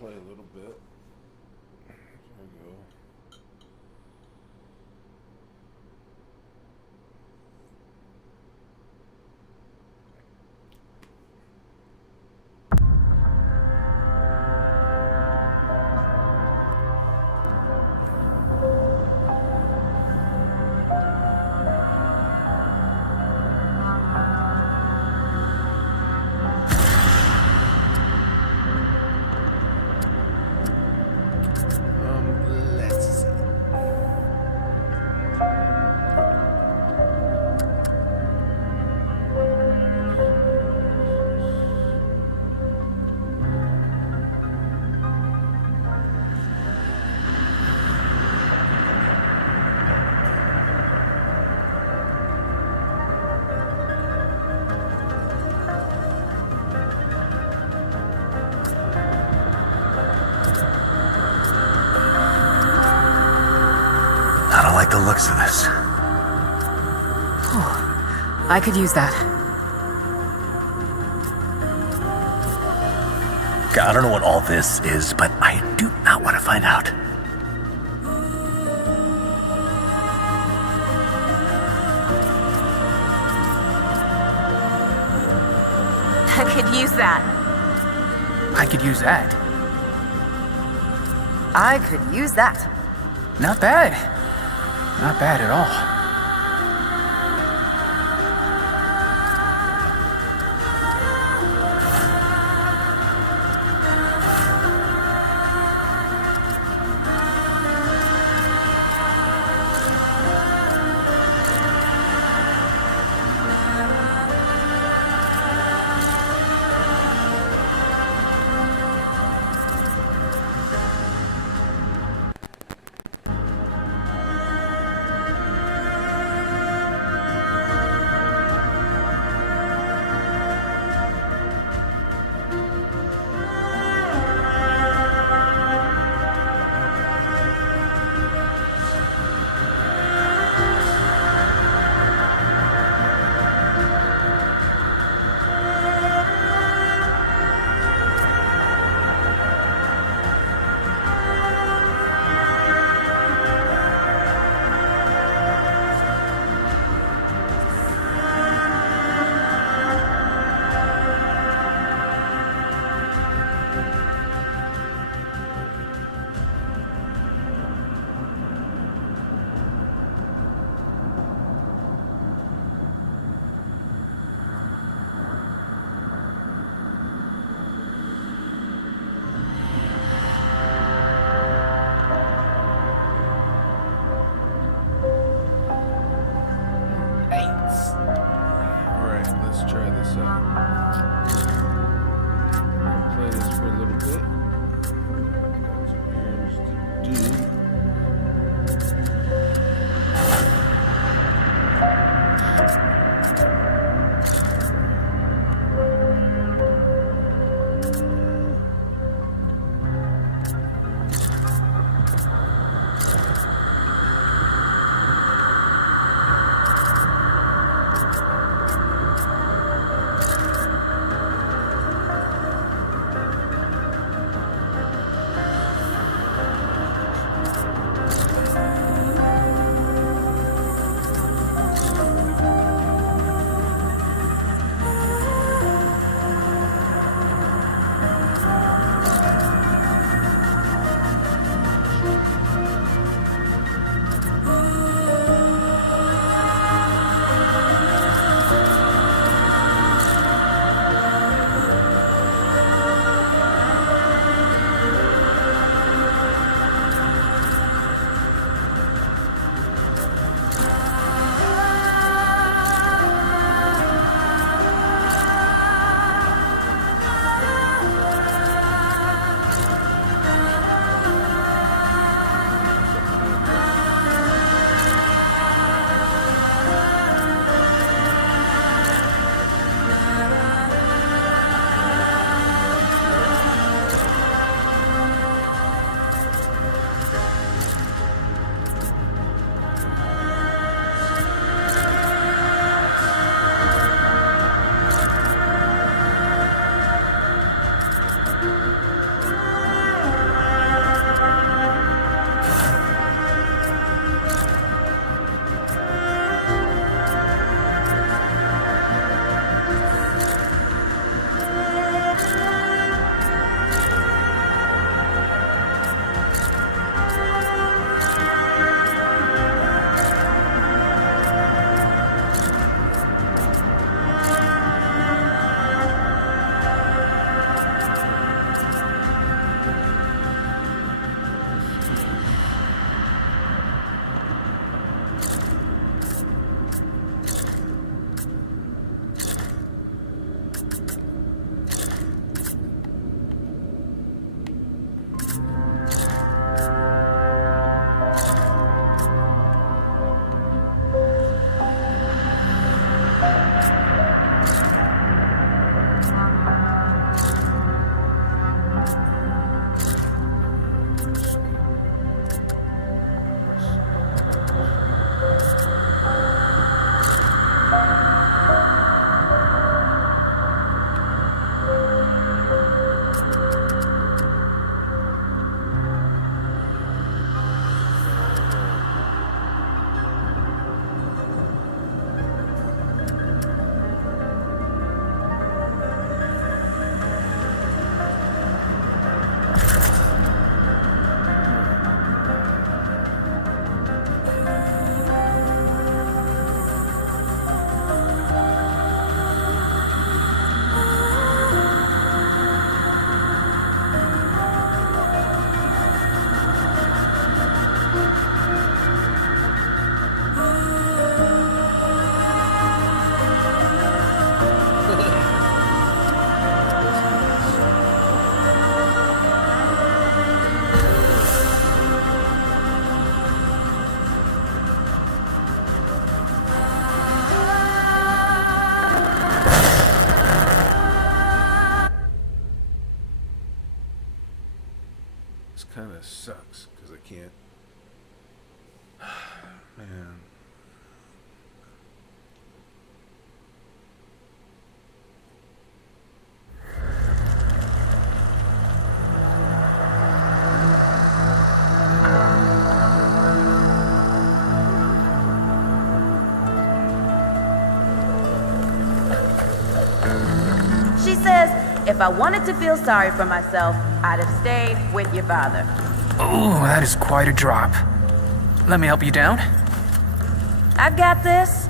play a little bit. There we go. Let's see. I don't like the looks of this. Oh, I could use that. I don't know what all this is, but I do not want to find out. I could use that. I could use that. I could use that. Not bad. Not bad at all. Alright, let's try this out. I'll play this for a little bit. Got some errands to do. sucks because I can't. Man. She says, if I wanted to feel sorry for myself, I'd have stayed with your father. Ooh, that is quite a drop. Let me help you down. I've got this.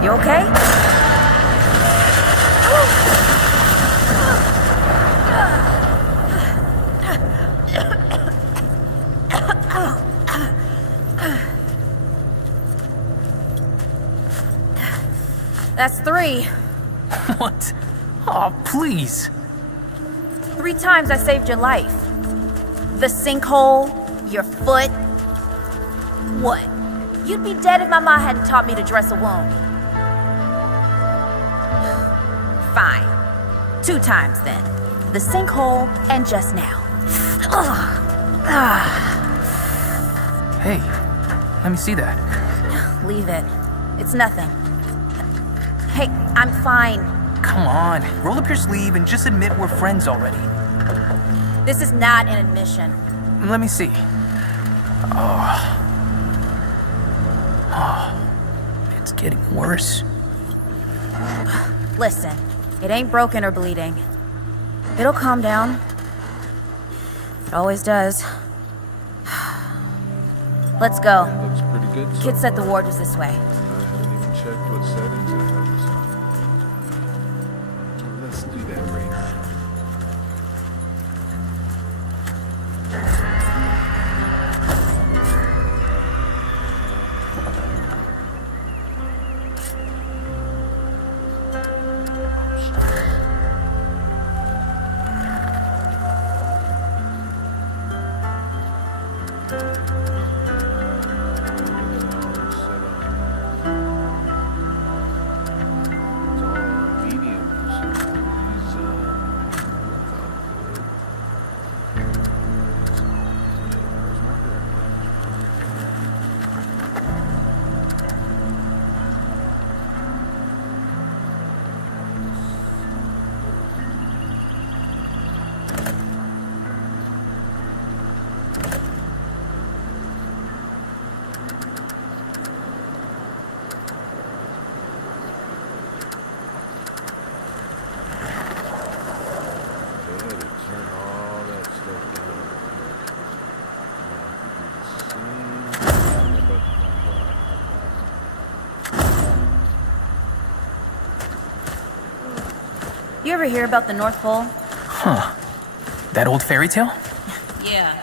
You okay? That's 3. What? Oh, please. 3 times I saved your life. The sinkhole, your foot. What? You'd be dead if my mom hadn't taught me to dress a wound. Fine. 2 times then. The sinkhole and just now. Hey, let me see that. Leave it. It's nothing. Hey, I'm fine. Come on, roll up your sleeve and just admit we're friends already. This is not an admission. Let me see. Oh, it's getting worse. Listen, it ain't broken or bleeding. It'll calm down. It always does. Let's go. Looks pretty good. So Kid said the far. ward was this way. I haven't even checked what settings it has us on. Let's do that right now. You ever hear about the North Pole? Huh. That old fairy tale? Yeah.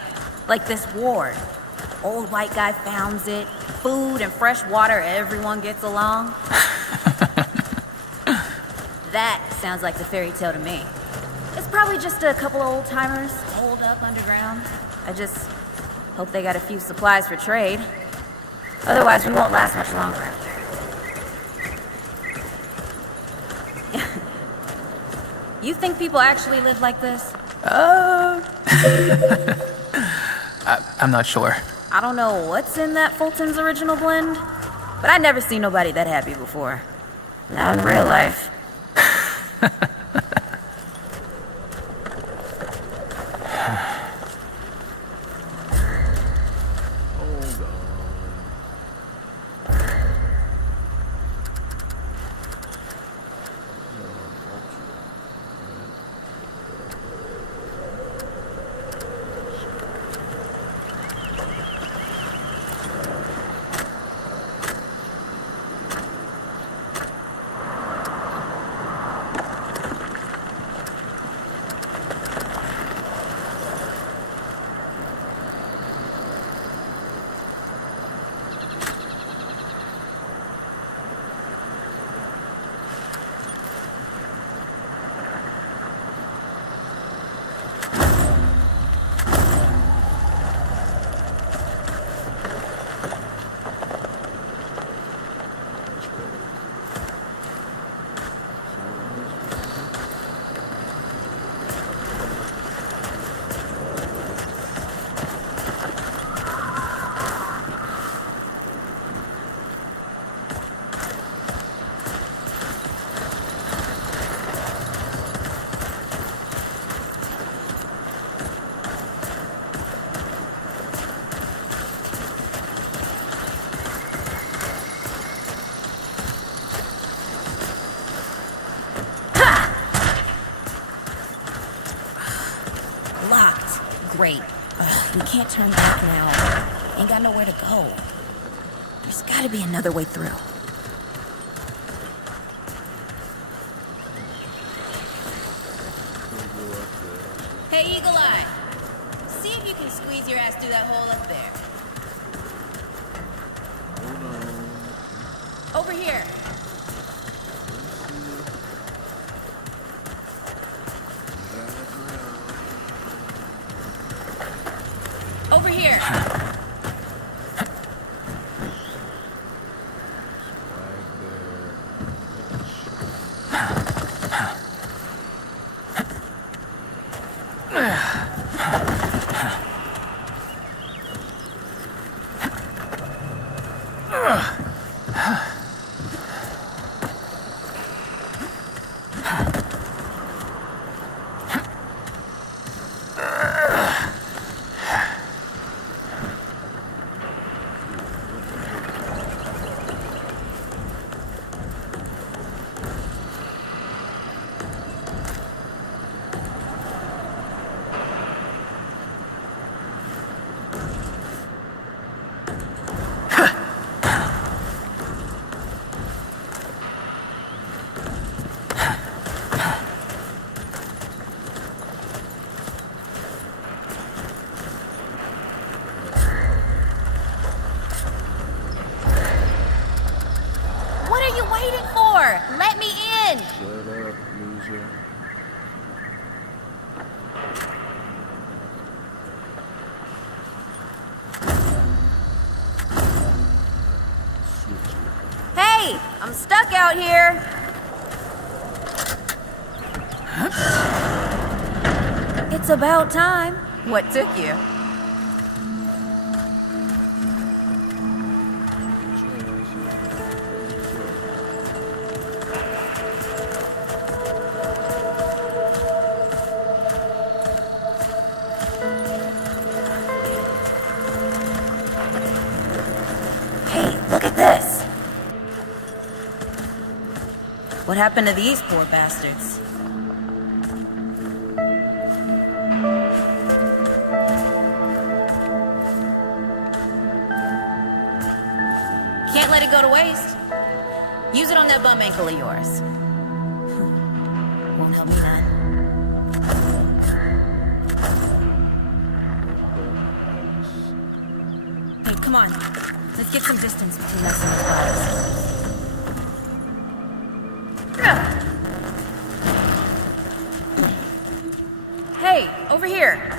Like this ward. Old white guy founds it. Food and fresh water, everyone gets along. That sounds like the fairy tale to me. It's probably just a couple of old timers holed up underground. I just hope they got a few supplies for trade. Otherwise, we won't last much longer. You think people actually live like this? I'm not sure. I don't know what's in that Fulton's original blend, but I never seen nobody that happy before. Not in real life. Great. We can't turn back now. Ain't got nowhere to go. There's gotta be another way through. Hey, Eagle Eye. See if you can squeeze your ass through that hole up there. Over here. Over here. Waiting for? Let me in! Shut up, loser. Hey! I'm stuck out here! It's about time. What took you? Look at this! What happened to these poor bastards? Can't let it go to waste. Use it on that bum ankle of yours. Won't help me none. Hey, come on. Let's get some distance between us and the bodies. Hey, over here.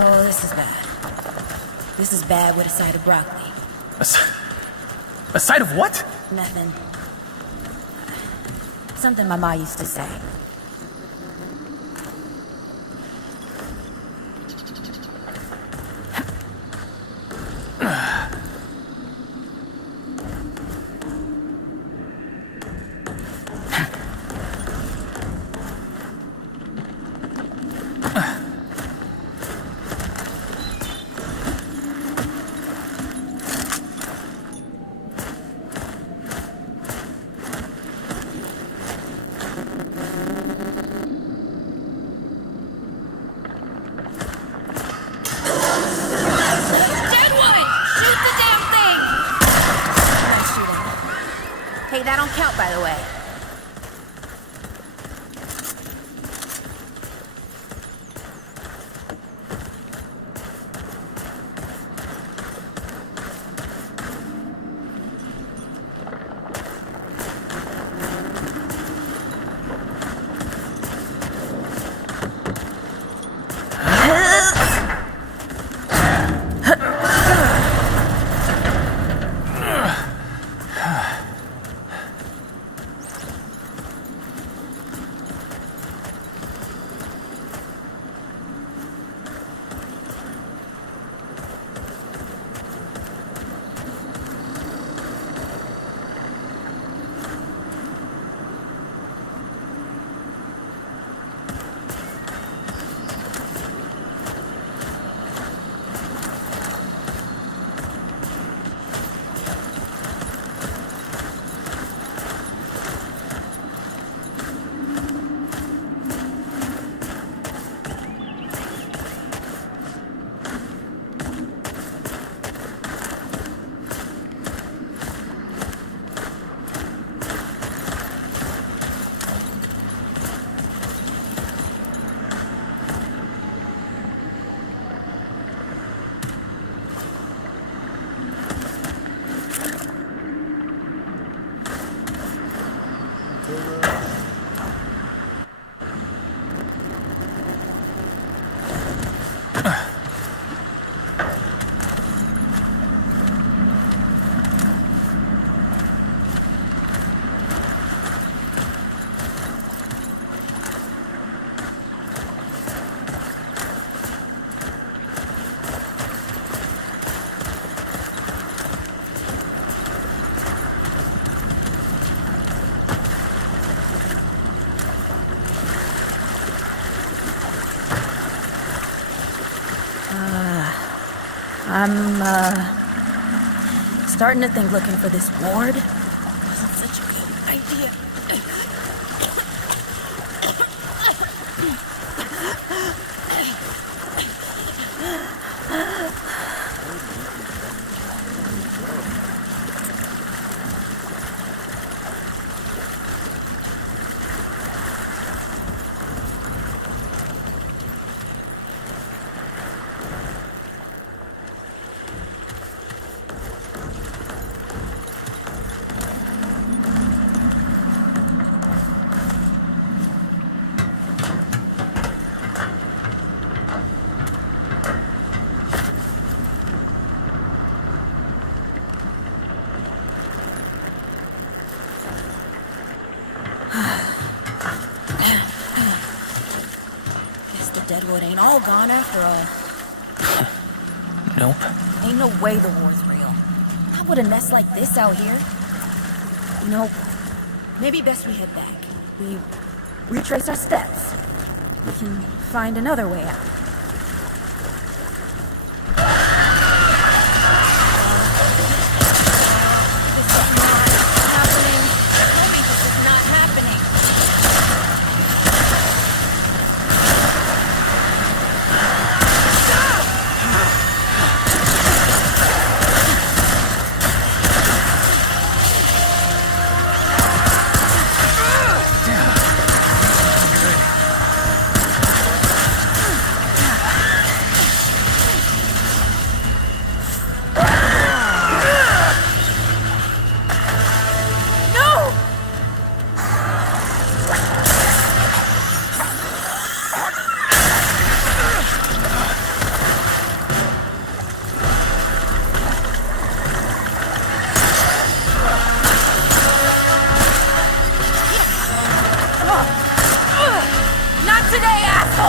Oh, this is bad. This is bad with a side of broccoli. A side of what? Nothing. Something my ma used to say. Hey, that don't count, by the way. I'm, starting to think looking for this ward wasn't such a good idea. Deadwood ain't all gone after all. Nope. Ain't no way the war's real. Not with a nest like this out here. You know, maybe best we head back. We retrace our steps. We can find another way out. This is not happening. Tell me this is not happening.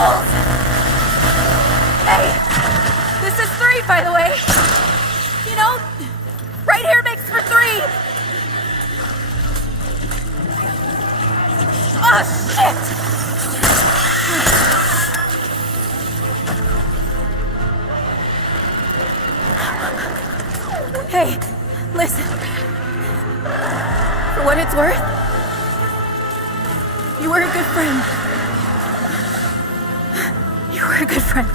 revolves! Hey! This is 3, by the way! You know, right here makes for 3! Oh, shit! Hey, listen. For what it's worth, you were a good friend. You were a good friend.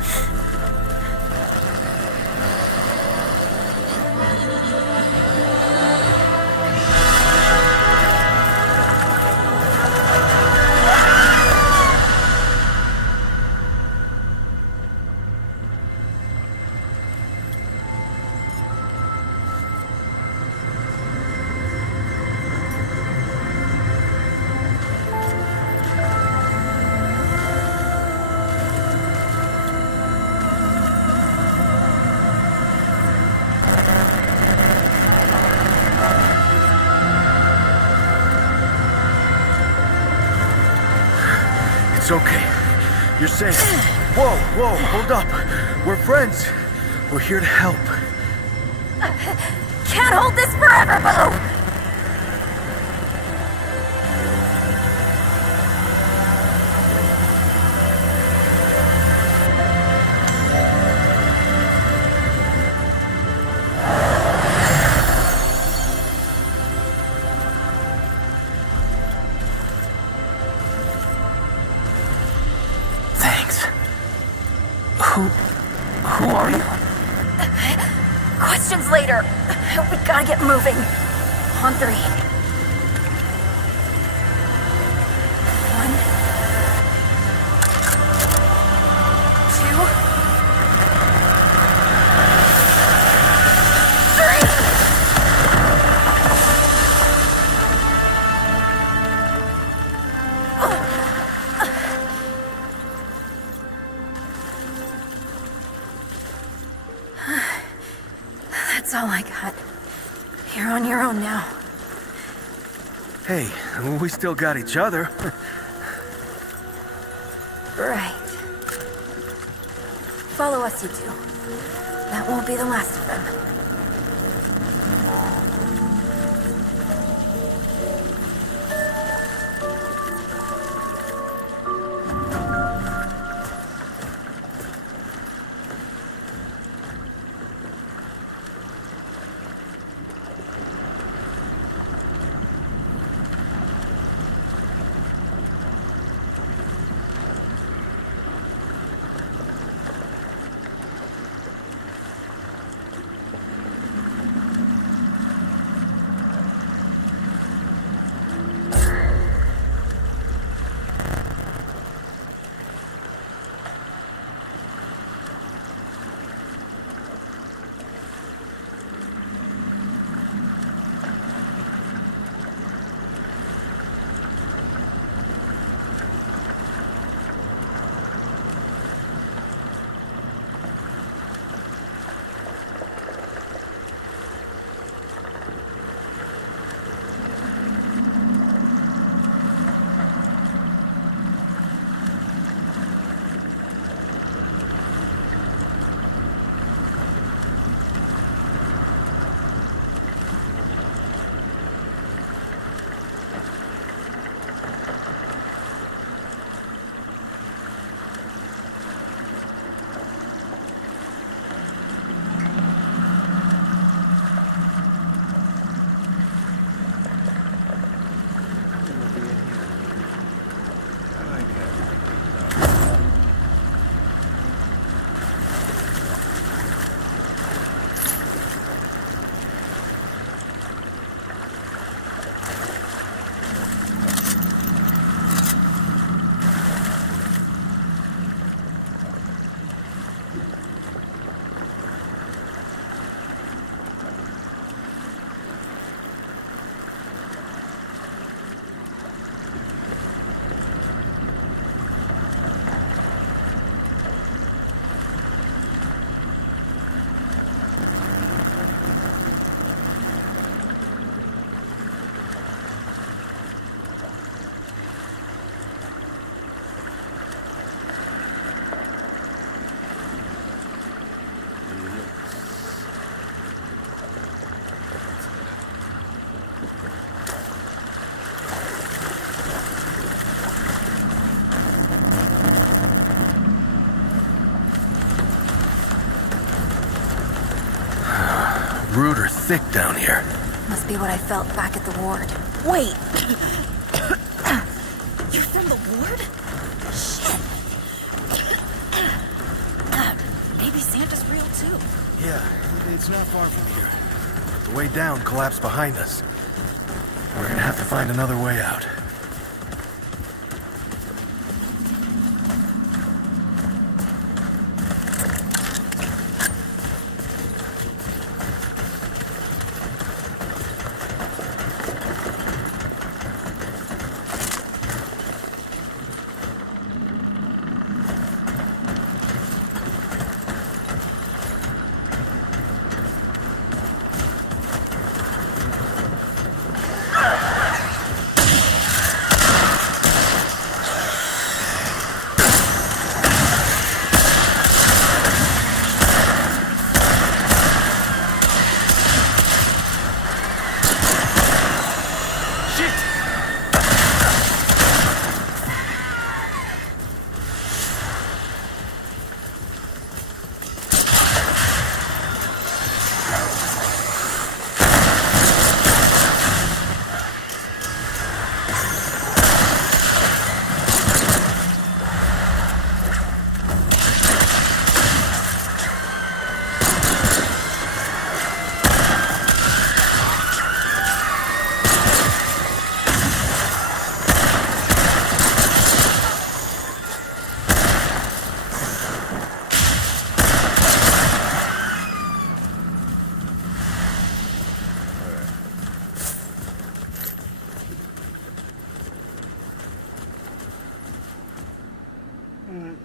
It's okay. You're safe. Whoa, hold up. We're friends. We're here to help. Can't hold this forever, Boo! Thanks. Who are you? Questions later. We gotta get moving. On 3. 1, 2, 3. That's all I got. You're on your own now. Hey, we still got each other. Right. Follow us, you two. That won't be the last of them. thick down here. Must be what I felt back at the ward. Wait! You're from the ward? Shit! Maybe Santa's real too. Yeah, it's not far from here. But the way down collapsed behind us. We're gonna have to find another way out.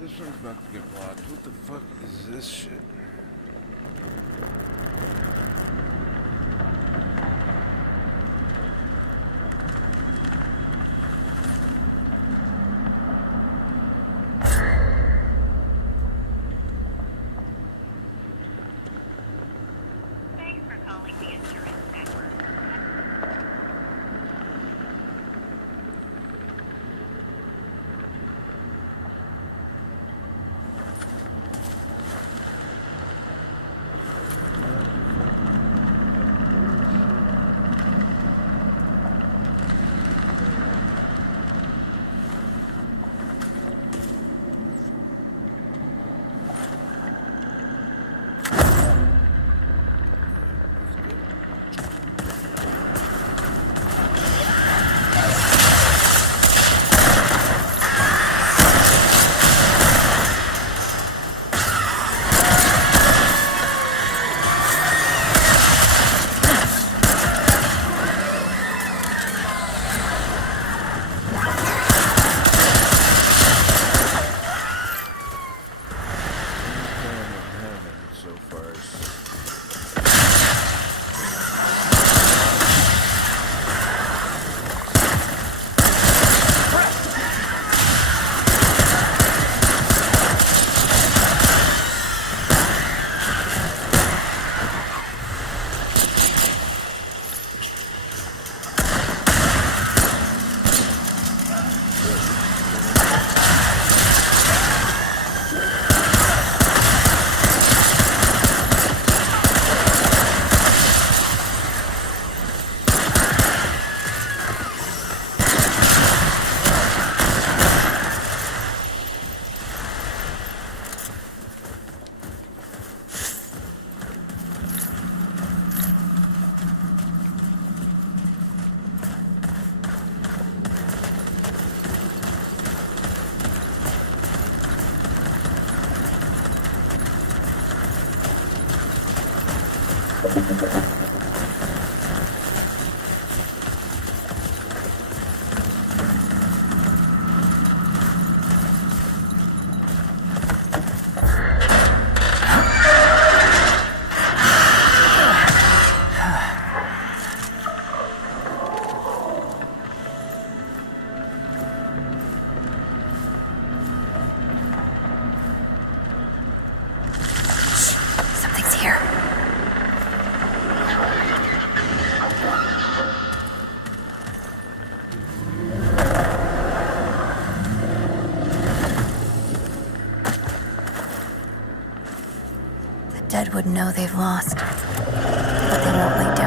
This one's about to get blocked. What the fuck is this shit? Thanks for calling the insurance network. So far. Something's here. The dead would know they've lost, but they won't lay down.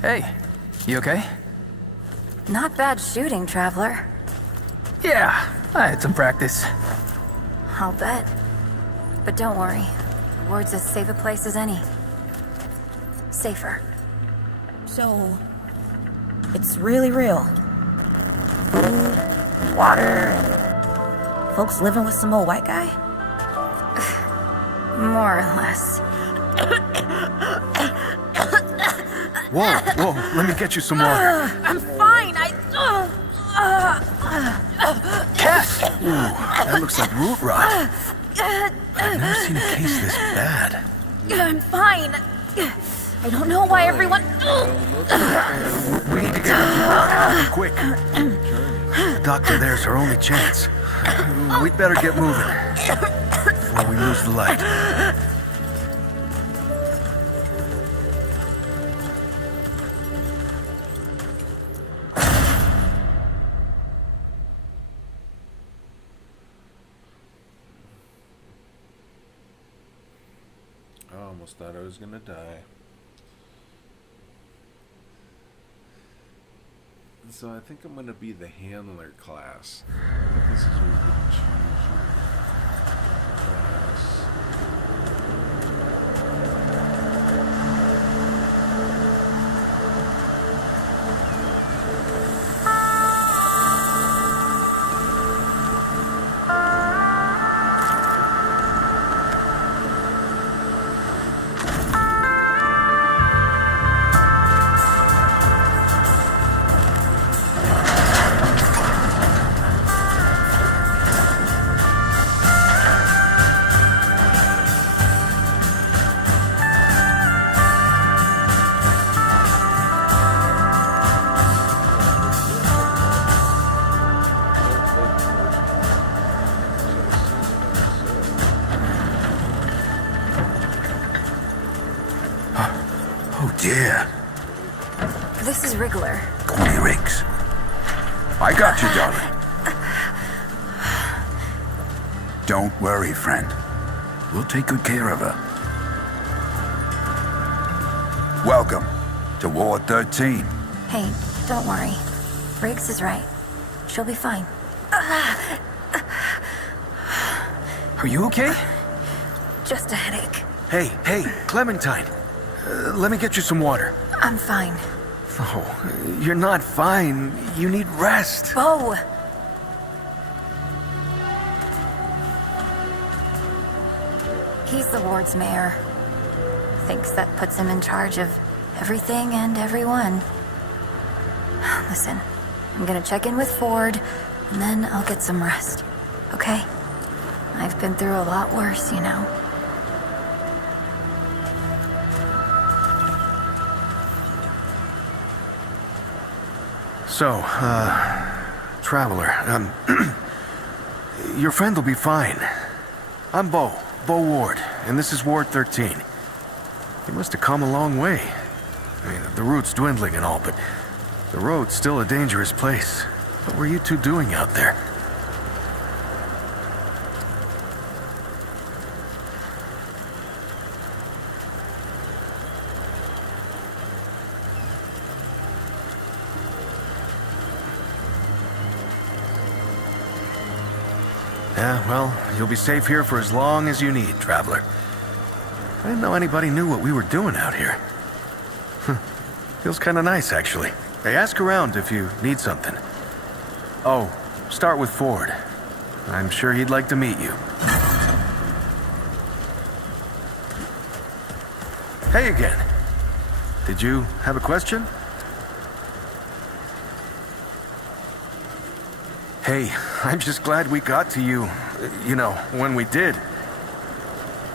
Hey, you okay? Not bad shooting, Traveler. Yeah, I had some practice. I'll bet. But don't worry. The ward's as safe a place as any. Safer. So, it's really real. Food, water, and folks living with some old white guy? More or less. Whoa, let me get you some water. I'm fine. Cass! Ooh, that looks like root rot. I've never seen a case this bad. I'm fine. I don't know why everyone. We need to get her quick. The doctor there's our only chance. We'd better get moving before we lose the light. I almost thought I was gonna die. So I think I'm gonna be the handler class. I think this is where you can choose your class. Oh dear. This is Wriggler. Call me Riggs. I got you, darling. Don't worry, friend. We'll take good care of her. Welcome to Ward 13. Hey, don't worry. Riggs is right. She'll be fine. Are you okay? Just a headache. Hey, Clementine. Let me get you some water. I'm fine. Oh, you're not fine. You need rest. Bo! He's the ward's mayor. Thinks that puts him in charge of everything and everyone. Listen, I'm gonna check in with Ford, and then I'll get some rest. Okay? I've been through a lot worse, you know. So, Traveler, your friend will be fine. I'm Bo Ward, and this is Ward 13. He must have come a long way. I mean, the route's dwindling and all, but the road's still a dangerous place. What were you two doing out there? Yeah, well, you'll be safe here for as long as you need, Traveler. I didn't know anybody knew what we were doing out here. Feels kind of nice, actually. Hey, ask around if you need something. Oh, start with Ford. I'm sure he'd like to meet you. Hey again. Did you have a question? Hey, I'm just glad we got to you, when we did.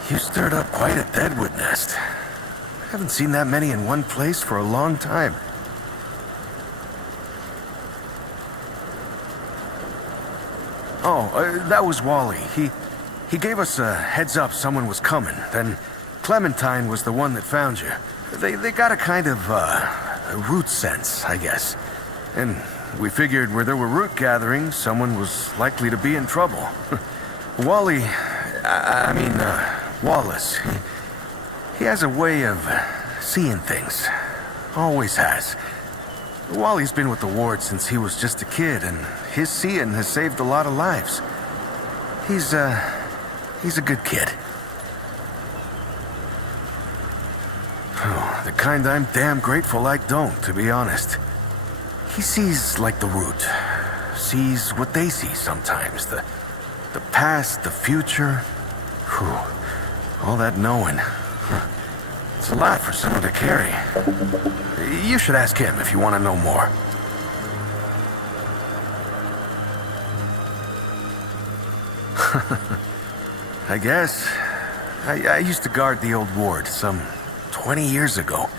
You stirred up quite a deadwood nest. I haven't seen that many in one place for a long time. Oh, that was Wally. He gave us a heads up someone was coming. Then Clementine was the one that found you. They got a kind of, a root sense, I guess. And we figured where there were root gatherings, someone was likely to be in trouble. Wallace, he has a way of seeing things. Always has. Wally's been with the ward since he was just a kid, and his seeing has saved a lot of lives. He's a good kid. Oh, the kind I'm damn grateful I don't, to be honest. He sees like the root. Sees what they see sometimes. The past, the future. Whew. All that knowing. It's a lot for someone to carry. You should ask him if you want to know more. I guess. I used to guard the old ward some 20 years ago.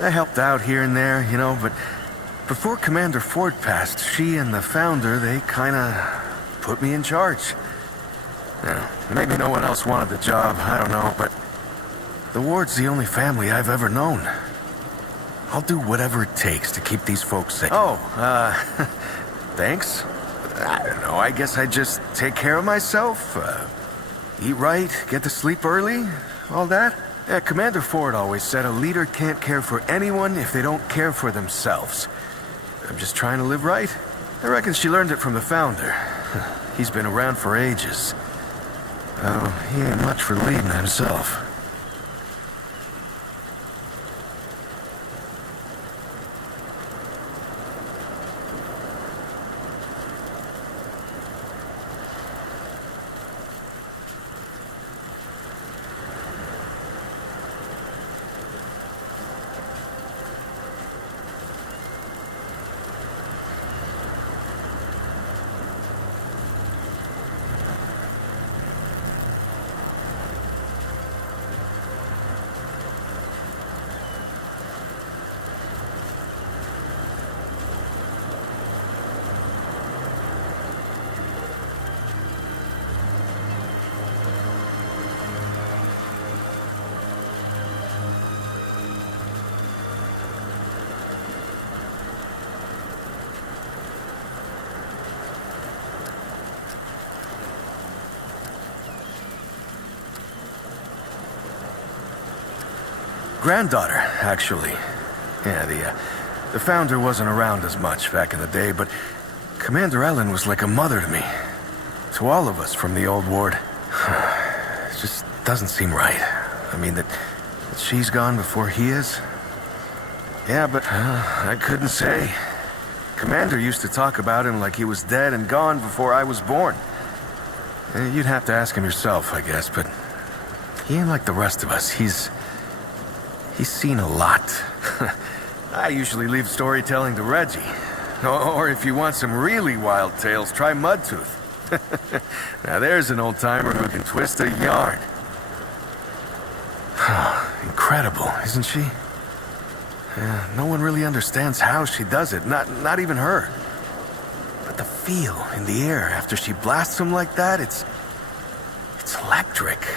I helped out here and there, you know, but before Commander Ford passed, she and the founder, they kinda put me in charge. Yeah, maybe no one else wanted the job, I don't know, but the ward's the only family I've ever known. I'll do whatever it takes to keep these folks safe. Oh, thanks. I don't know, I guess I just take care of myself, eat right, get to sleep early, all that. Yeah, Commander Ford always said a leader can't care for anyone if they don't care for themselves. I'm just trying to live right. I reckon she learned it from the founder. He's been around for ages. Oh, he ain't much for leading himself. Granddaughter, actually. Yeah, the founder wasn't around as much back in the day, but Commander Ellen was like a mother to me. To all of us from the old ward. It just doesn't seem right. I mean, that she's gone before he is. Yeah, but I couldn't say. Commander used to talk about him like he was dead and gone before I was born. You'd have to ask him yourself, I guess, but he ain't like the rest of us. He's seen a lot. I usually leave storytelling to Reggie. Or if you want some really wild tales, try Mudtooth. Now there's an old-timer who can twist a yarn. Incredible, isn't she? Yeah, no one really understands how she does it, not even her. But the feel in the air after she blasts him like that, it's electric.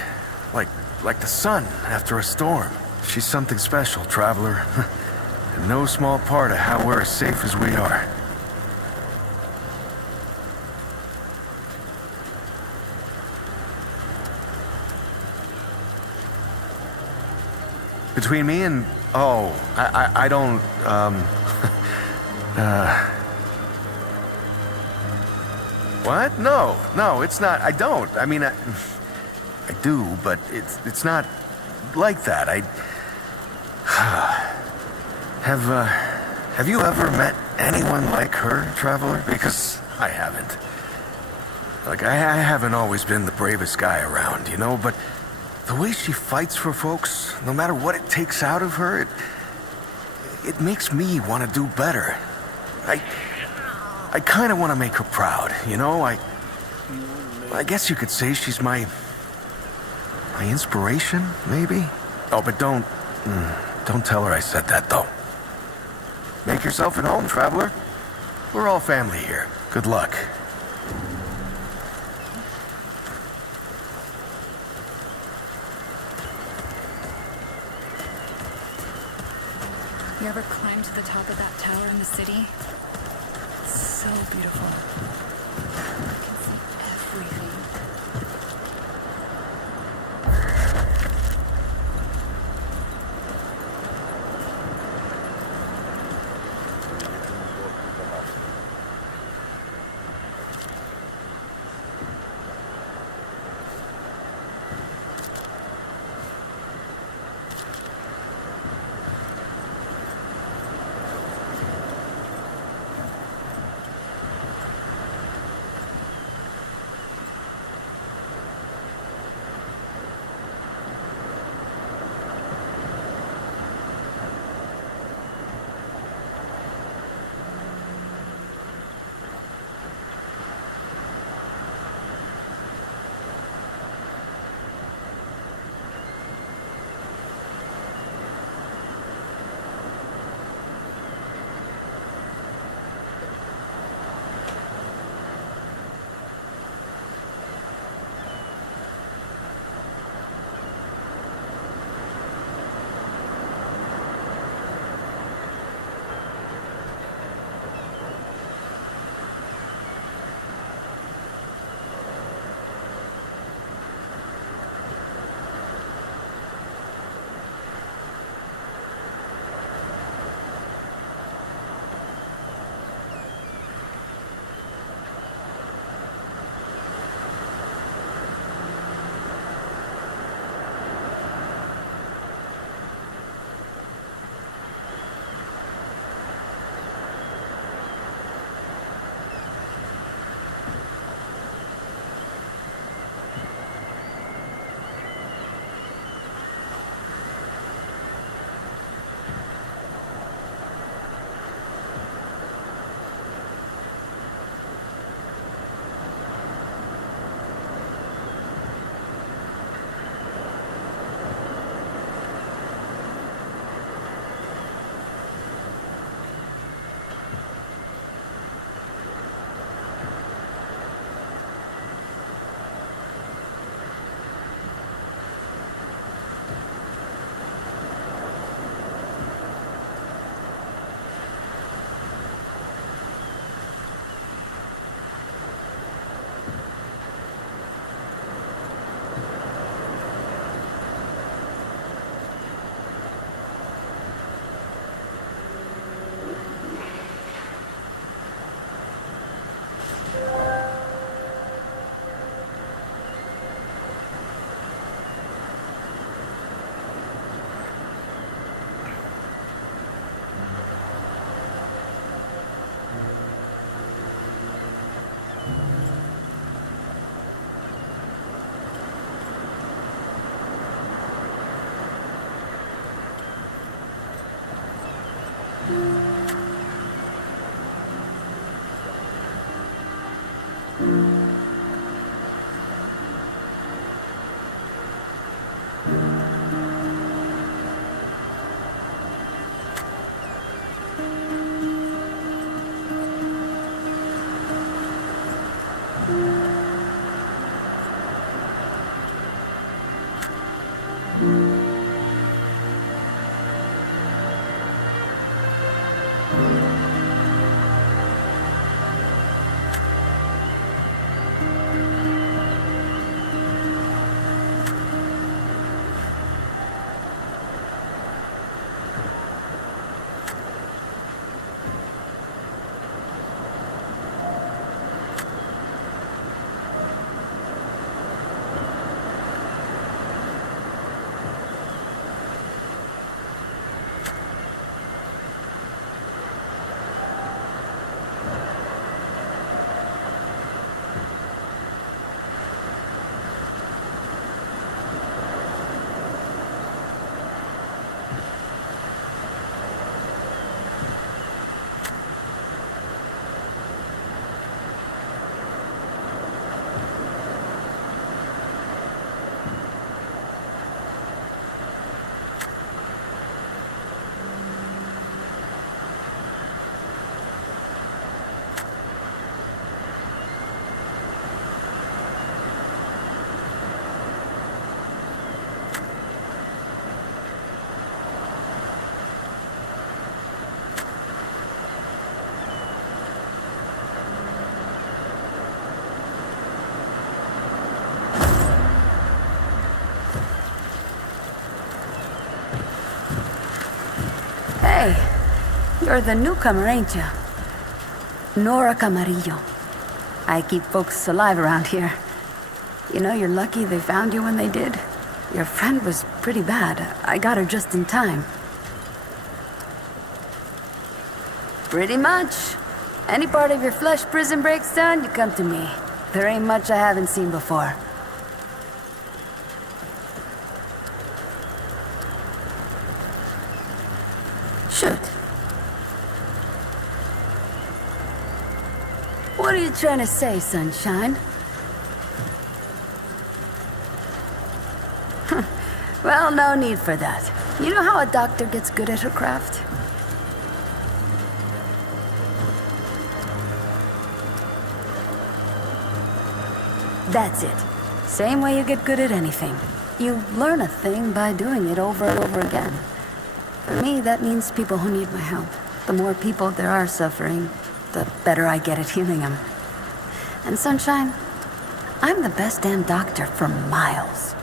Like the sun after a storm. She's something special, Traveler. And no small part of how we're as safe as we are. Between me and... Oh, I don't, What? No, it's not. I don't. I mean, I do, but it's not like that. Have you ever met anyone like her, Traveler? Because I haven't. Like, I haven't always been the bravest guy around, you know, but the way she fights for folks, no matter what it takes out of her, it makes me want to do better. I kind of want to make her proud, you know? I guess you could say she's my inspiration, maybe? Oh, but don't tell her I said that, though. Make yourself at home, Traveler. We're all family here. Good luck. You ever climbed to the top of that tower in the city? It's so beautiful. You can see everything. Hey, you're the newcomer, ain't ya? Nora Camarillo. I keep folks alive around here. You know, you're lucky they found you when they did. Your friend was pretty bad. I got her just in time. Pretty much. Any part of your flesh prison breaks down, you come to me. There ain't much I haven't seen before. Shoot. What are you trying to say, sunshine? Well, no need for that. You know how a doctor gets good at her craft? That's it. Same way you get good at anything. You learn a thing by doing it over and over again. For me, that means people who need my help. The more people there are suffering, the better I get at healing them. And Sunshine, I'm the best damn doctor for miles.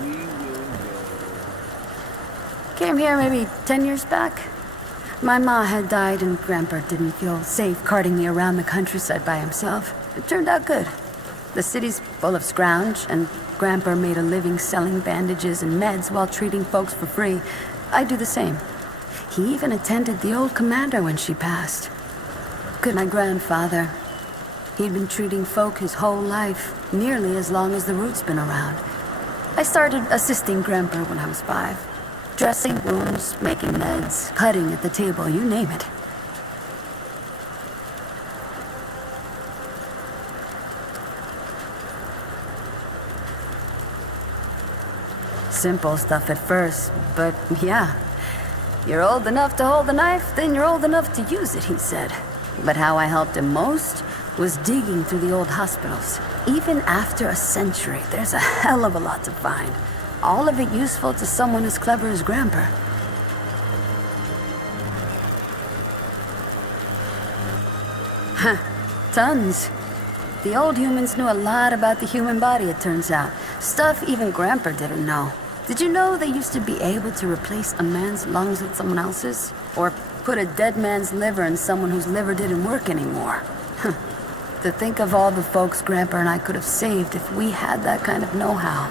We will go. Came here maybe 10 years back. My ma had died and Grandpa didn't feel safe carting me around the countryside by himself. It turned out good. The city's full of scrounge, and Grandpa made a living selling bandages and meds while treating folks for free. I do the same. He even attended the old commander when she passed. Good, my grandfather. He'd been treating folk his whole life, nearly as long as the root's been around. I started assisting Grandpa when I was 5. Dressing wounds, making meds, cutting at the table, you name it. Simple stuff at first, but yeah. You're old enough to hold the knife, then you're old enough to use it, he said. But how I helped him most was digging through the old hospitals. Even after a century, there's a hell of a lot to find. All of it useful to someone as clever as Grandpa. Huh, tons. The old humans knew a lot about the human body, it turns out. Stuff even Grandpa didn't know. Did you know they used to be able to replace a man's lungs with someone else's? Or put a dead man's liver in someone whose liver didn't work anymore? To think of all the folks Grandpa and I could have saved if we had that kind of know-how.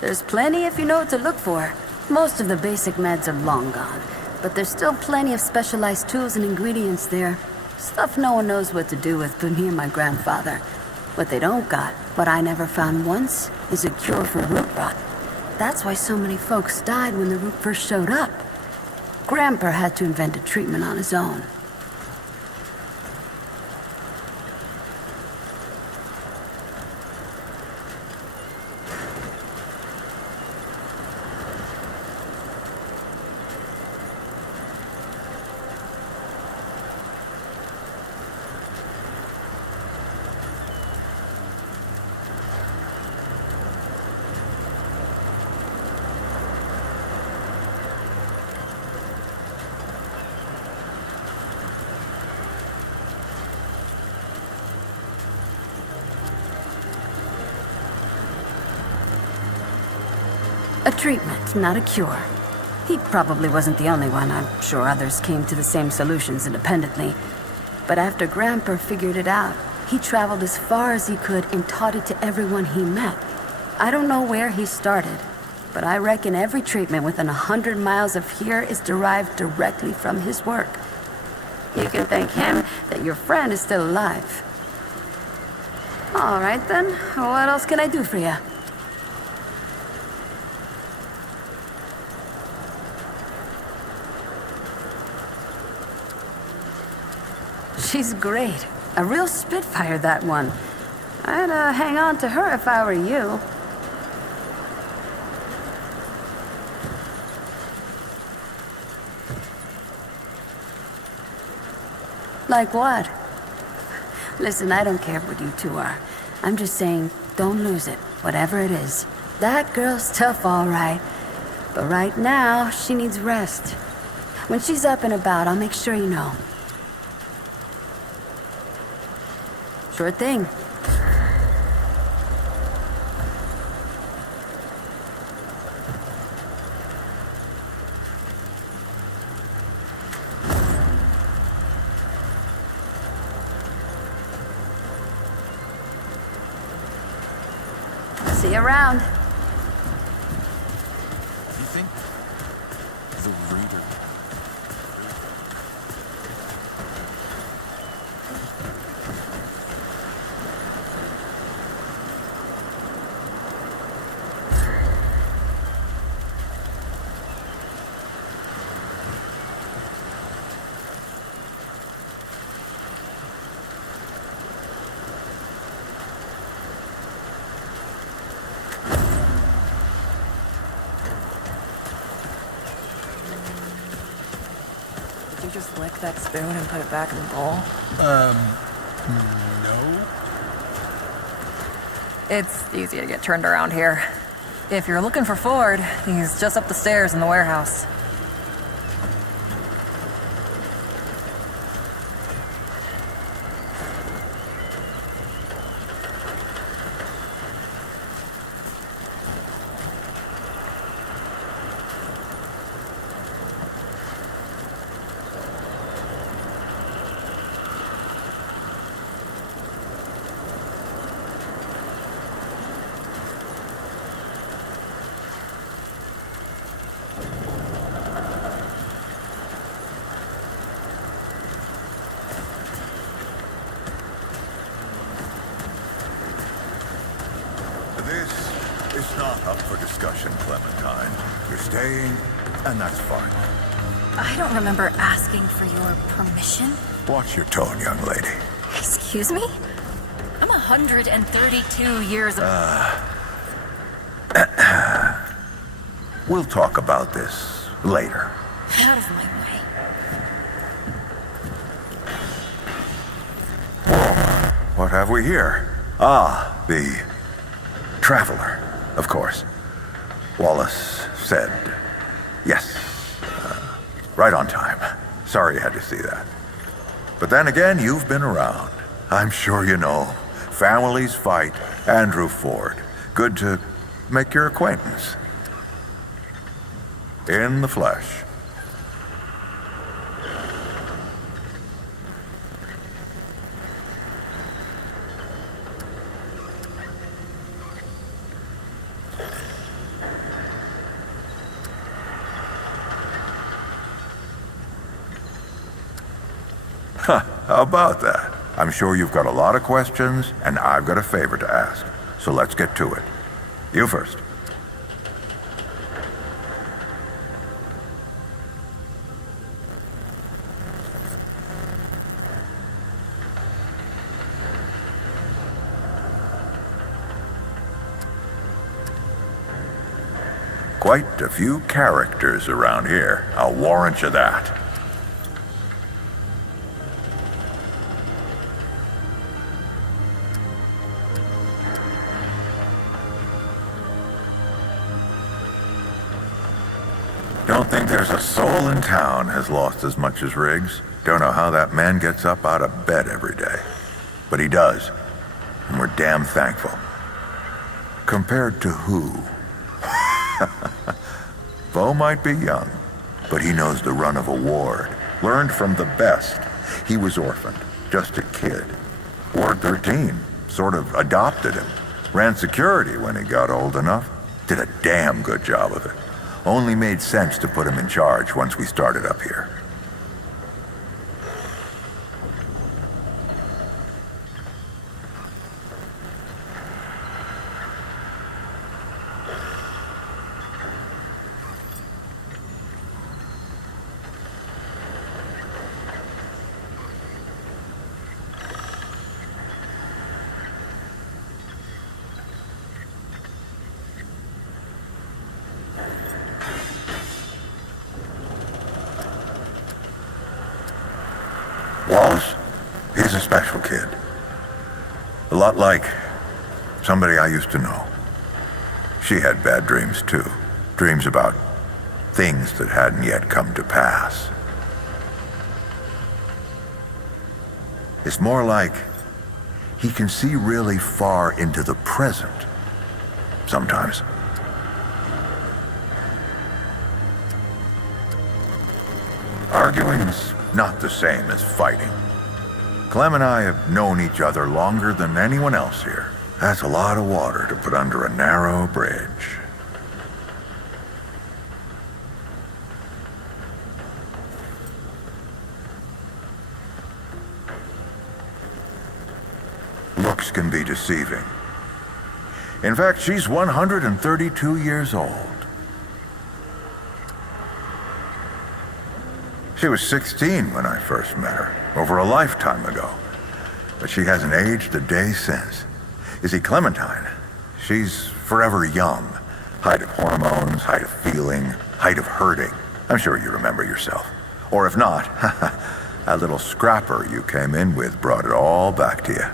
There's plenty if you know what to look for. Most of the basic meds are long gone, but there's still plenty of specialized tools and ingredients there. Stuff no one knows what to do with but me and my grandfather. What they don't got, what I never found once, is a cure for root rot. That's why so many folks died when the root first showed up. Grandpa had to invent a treatment on his own. A treatment, not a cure. He probably wasn't the only one. I'm sure others came to the same solutions independently. But after Grandpa figured it out, he traveled as far as he could and taught it to everyone he met. I don't know where he started, but I reckon every treatment within 100 miles of here is derived directly from his work. You can thank him that your friend is still alive. All right then, what else can I do for you? She's great. A real spitfire, that one. I'd hang on to her if I were you. Like what? Listen, I don't care what you two are. I'm just saying, don't lose it, whatever it is. That girl's tough, all right. But right now, she needs rest. When she's up and about, I'll make sure you know. Sure thing. See you around. You think the reader... Did you just lick that spoon and put it back in the bowl? No? It's easy to get turned around here. If you're looking for Ford, he's just up the stairs in the warehouse. This is not up for discussion, Clementine. You're staying, and that's fine. I don't remember asking for your permission. Watch your tone, young lady. Excuse me? I'm 132 years old. We'll talk about this later. Out of my way. What have we here? Ah, the traveler, of course. Wallace said yes. Right on time. Sorry you had to see that. But then again, you've been around. I'm sure you know. Families fight. Andrew Ford. Good to make your acquaintance. In the flesh. Huh, how about that? I'm sure you've got a lot of questions, and I've got a favor to ask. So let's get to it. You first. Quite a few characters around here. I'll warrant you that. Don't think there's a soul in town has lost as much as Riggs. Don't know how that man gets up out of bed every day. But he does. And we're damn thankful. Compared to who? Bo might be young, but he knows the run of a ward. Learned from the best. He was orphaned, just a kid. Ward 13 sort of adopted him. Ran security when he got old enough. Did a damn good job of it. Only made sense to put him in charge once we started up here. Wallace, he's a special kid. A lot like somebody I used to know. She had bad dreams too. Dreams about things that hadn't yet come to pass. It's more like he can see really far into the present. Sometimes. Arguing's not the same as fighting. Clem and I have known each other longer than anyone else here. That's a lot of water to put under a narrow bridge. Looks can be deceiving. In fact, she's 132 years old. She was 16 when I first met her, over a lifetime ago. But she hasn't aged a day since. You see, Clementine, she's forever young. Height of hormones, height of feeling, height of hurting. I'm sure you remember yourself. Or if not, that little scrapper you came in with brought it all back to you.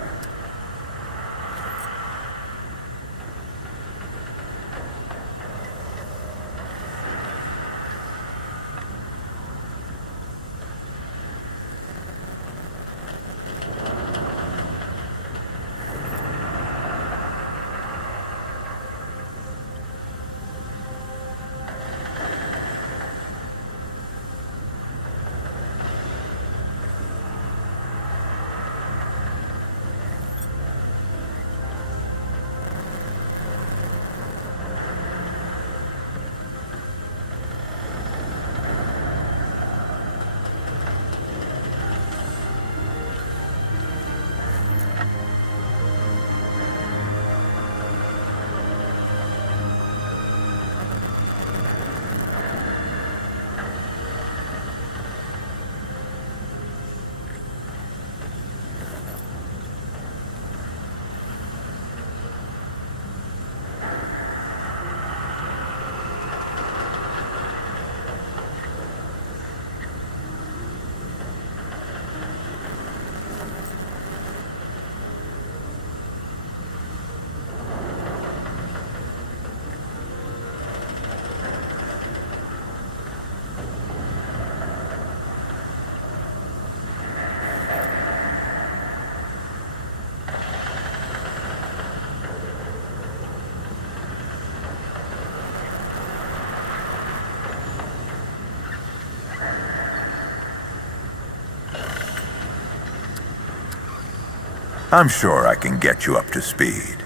I'm sure I can get you up to speed.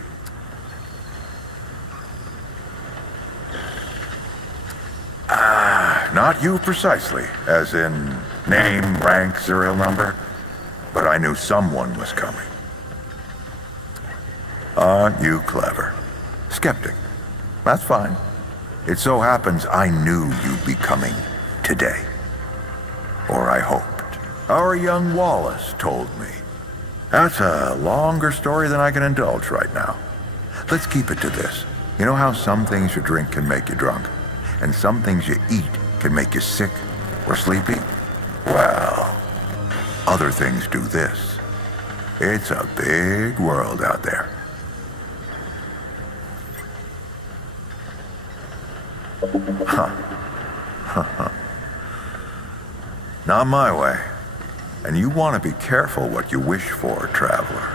Not you precisely, as in name, rank, serial number. but I knew someone was coming. Aren't you clever? Skeptic. That's fine. It so happens I knew you'd be coming today. Or I hoped. Our young Wallace told me. That's a longer story than I can indulge right now. Let's keep it to this. You know how some things you drink can make you drunk, and some things you eat can make you sick or sleepy? Well, other things do this. It's a big world out there. Huh. Not my way. And you want to be careful what you wish for, traveler.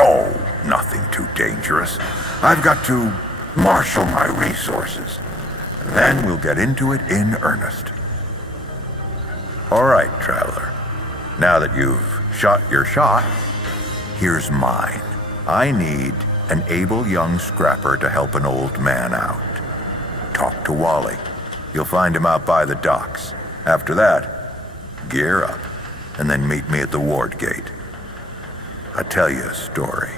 Oh, nothing too dangerous. I've got to marshal my resources. Then we'll get into it in earnest. All right, traveler. Now that you've shot your shot, here's mine. I need an able young scrapper to help an old man out. Talk to Wally. You'll find him out by the docks. After that, gear up, and then meet me at the ward gate. I'll tell you a story.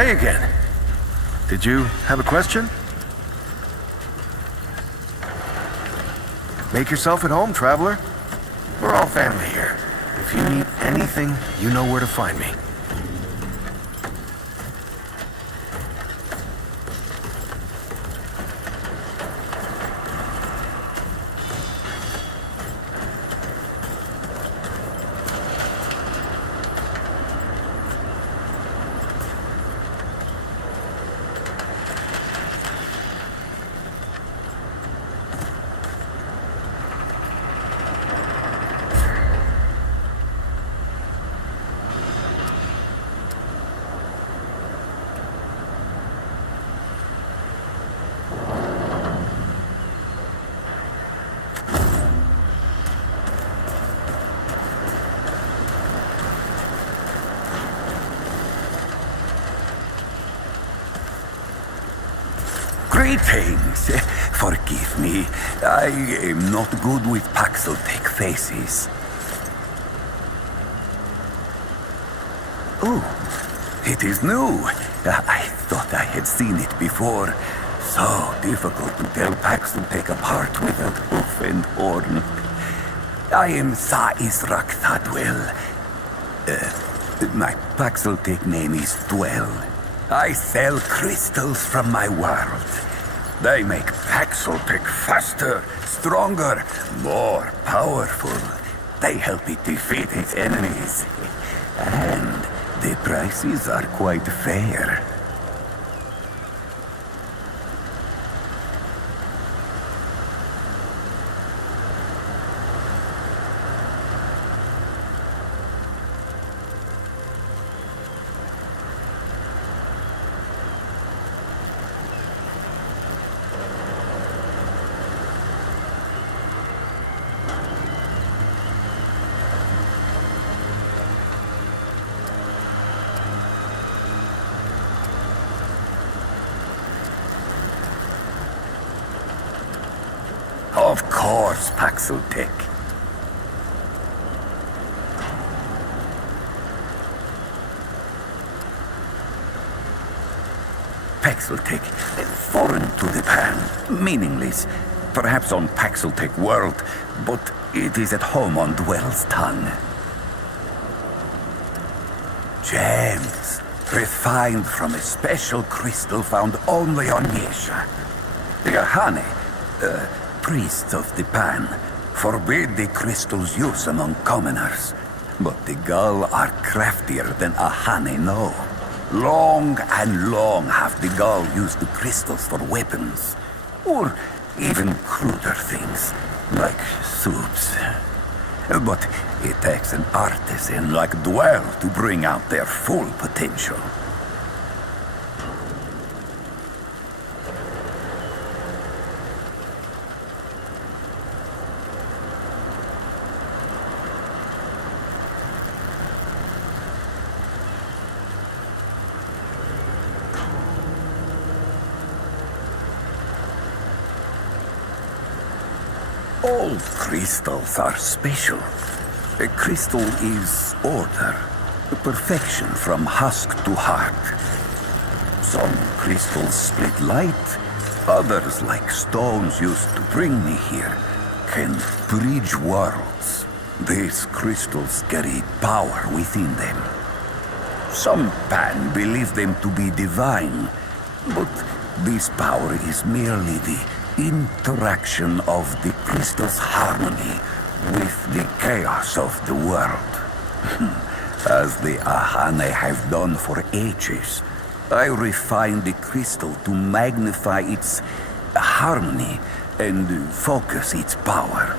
Hey again. Did you have a question? Make yourself at home, traveler. We're all family here. If you need anything, you know where to find me. Greetings. Forgive me. I am not good with Paxeltech faces. Oh, it is new. I thought I had seen it before. So difficult to tell Paxeltech apart without hoof and horn. I am Sa Israk Thadwell. My Paxeltech name is Dwell. I sell crystals from my world. They make Paxeltech faster, stronger, more powerful. They help it defeat its enemies. And the prices are quite fair. Of course, Paxeltech. Paxeltech, foreign to the pan, meaningless. Perhaps on Paxeltech world, but it is at home on Dwell's tongue. Gems, refined from a special crystal found only on Yesha. The Ahane, priests of the Pan, forbid the crystal's use among commoners. But the Gull are craftier than Ahane know. Long and long have the Gull used the crystals for weapons. Or even cruder things, like soups. But it takes an artisan like Dwell to bring out their full potential. All crystals are special. A crystal is order, perfection from husk to heart. Some crystals split light, others, like stones used to bring me here, can bridge worlds. These crystals carry power within them. Some Pan believe them to be divine, but this power is merely the interaction of the crystal's harmony with the chaos of the world. As the Ahane have done for ages, I refine the crystal to magnify its harmony and focus its power.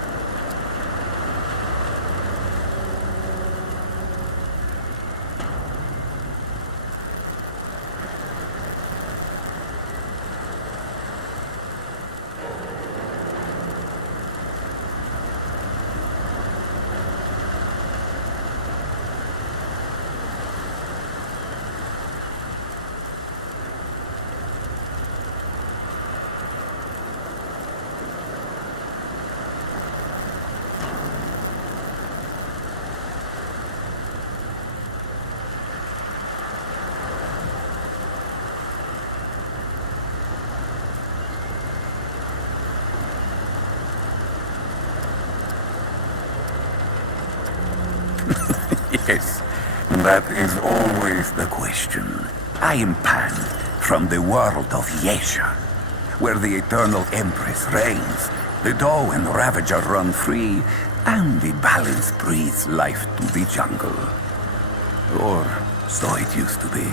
That is always the question. I am Pan, from the world of Yesha, where the Eternal Empress reigns, the Doe and Ravager run free, and the balance breathes life to the jungle. Or so it used to be.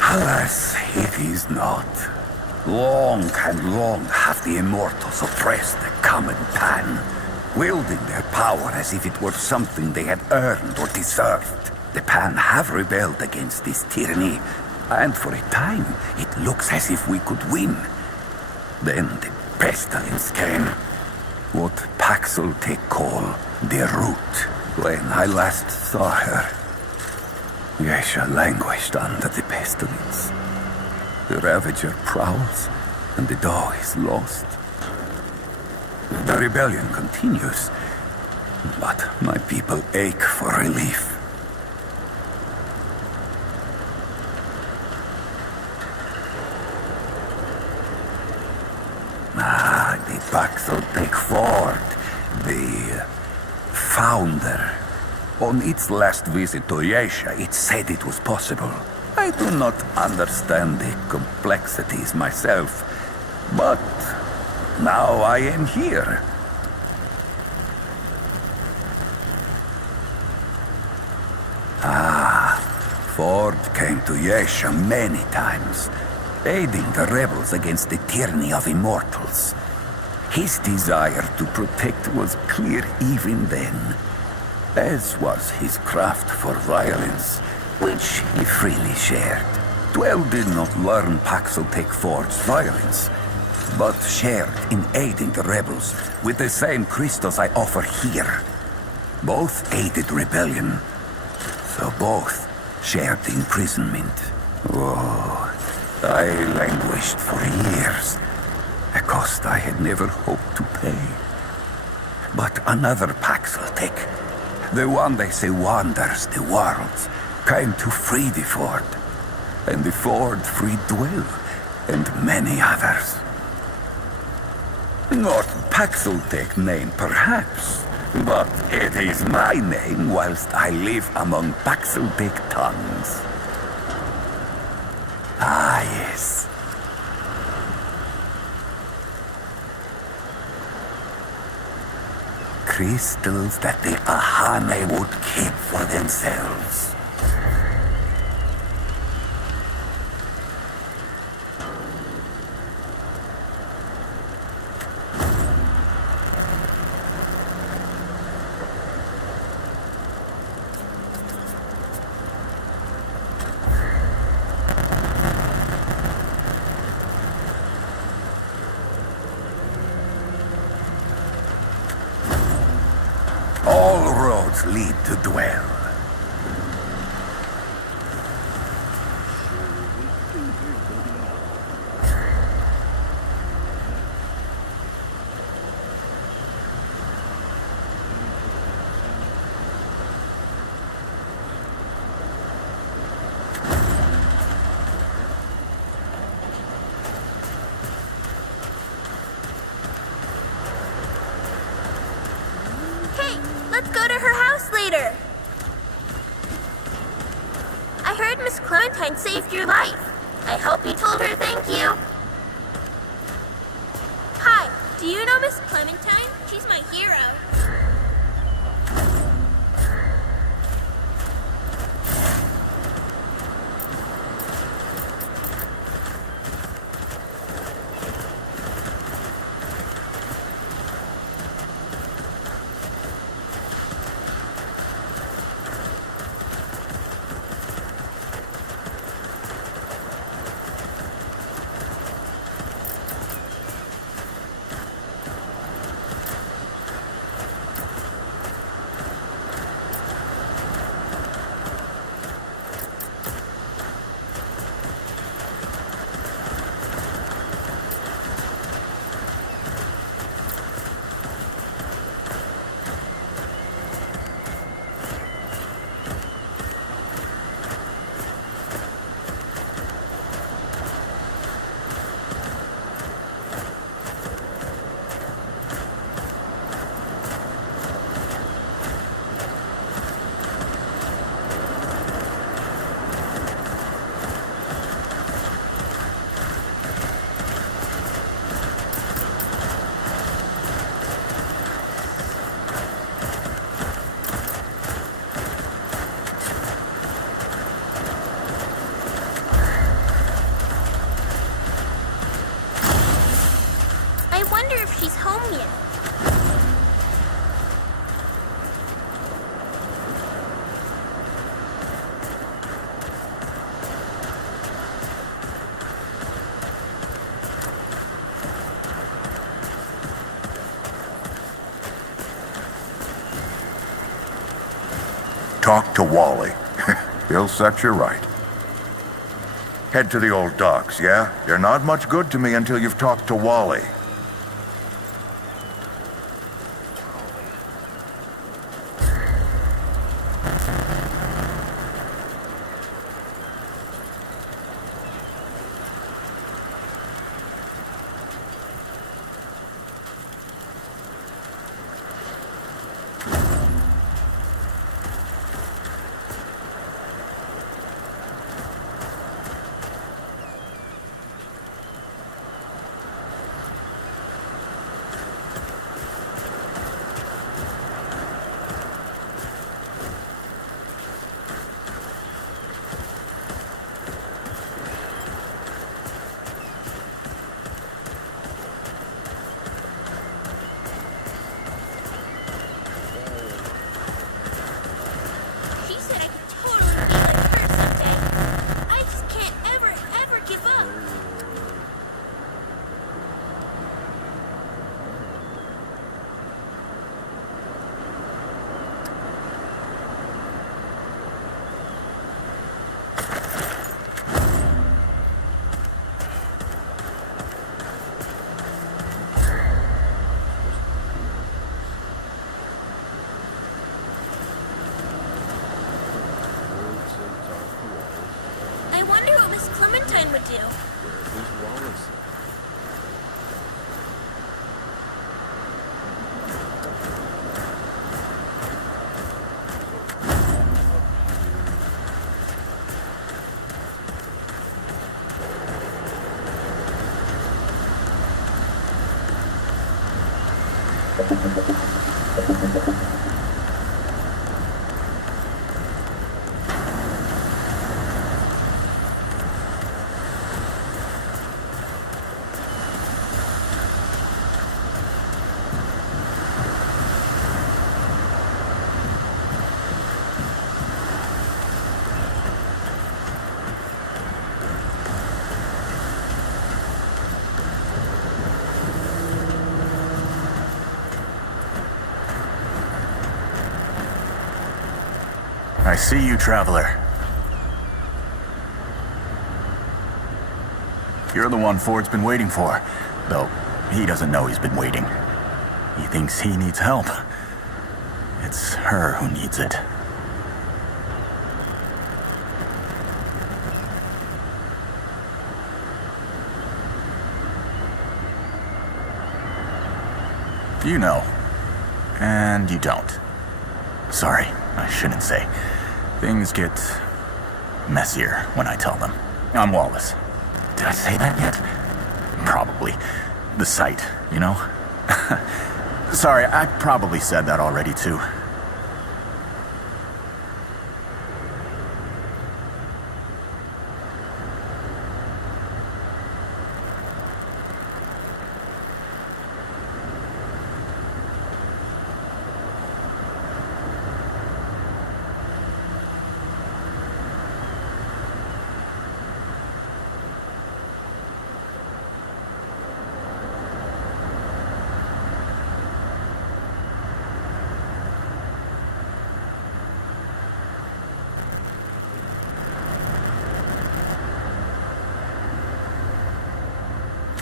Alas, it is not. Long and long have the Immortals oppressed the common Pan, wielding their power as if it were something they had earned or deserved. The Pan have rebelled against this tyranny, and for a time, it looks as if we could win. Then the pestilence came. What Paxel call the root. When I last saw her, Yesha languished under the pestilence. The Ravager prowls, and the Doe is lost. The rebellion continues, but my people ache for relief. The Paxel Ford, the founder. On its last visit to Yesha, it said it was possible. I do not understand the complexities myself, but now I am here. Ford came to Yesha many times, aiding the rebels against the tyranny of immortals. His desire to protect was clear even then, as was his craft for violence, which he freely shared. Dwell did not learn Paxel Ford's violence, but shared in aiding the rebels with the same crystals I offer here. Both aided rebellion, so both shared imprisonment. Oh, I languished for years, a cost I had never hoped to pay. But another Paxel, the one they say wanders the worlds, came to free the Ford. And the Ford freed Dwell, and many others. Not Paxel name, perhaps, but it is my name whilst I live among Paxel tongues. Ah, yes. Crystals that the Ahane would keep for themselves. All roads lead to Dwell. Hey, let's go to her house later. I heard Miss Clementine saved your life. I hope you told her thank you. Hi, do you know Miss Clementine? She's my hero. home yet. Talk to Wally. He'll set you right. Head to the old docks, yeah? You're not much good to me until you've talked to Wally. She said I could totally be like her someday. I just can't ever give up. I wonder what Miss Clementine would do. Where's Wallace? I see you, traveler. You're the one Ford's been waiting for, though he doesn't know he's been waiting. He thinks he needs help. It's her who needs it. You know, and you don't. Sorry, I shouldn't say. Things get messier when I tell them. I'm Wallace. Did I say that yet? Probably. The site, you know? Sorry, I probably said that already too.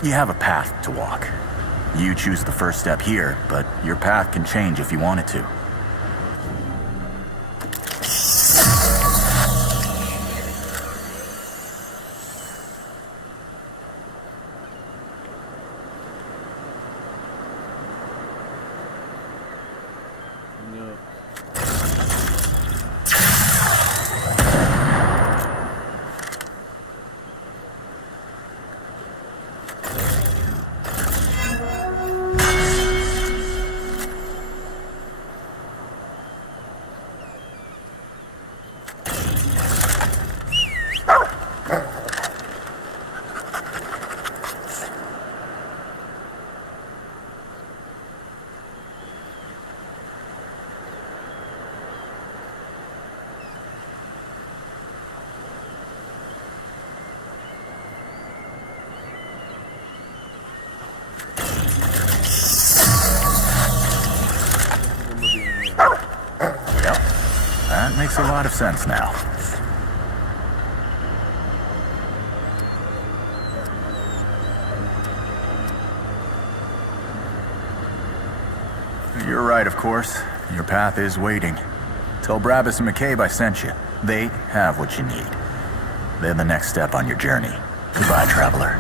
You have a path to walk. You choose the first step here, but your path can change if you want it to. No. Makes a lot of sense now. You're right, of course. Your path is waiting. Tell Brabus and McCabe I sent you. They have what you need. They're the next step on your journey. Goodbye, traveler.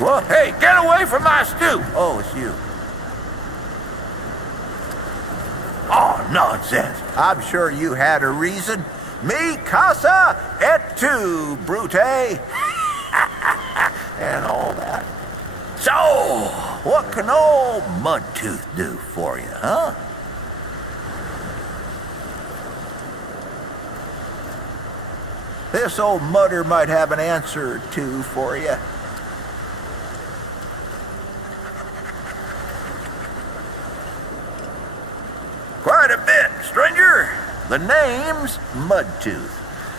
Well, hey, get away from my stew! Oh, it's you. Oh, nonsense. I'm sure you had a reason. Mi casa et tu, Brute. And all that. So, what can old Mudtooth do for you, huh? This old mudder might have an answer or two for you. Quite a bit, stranger. The name's Mudtooth,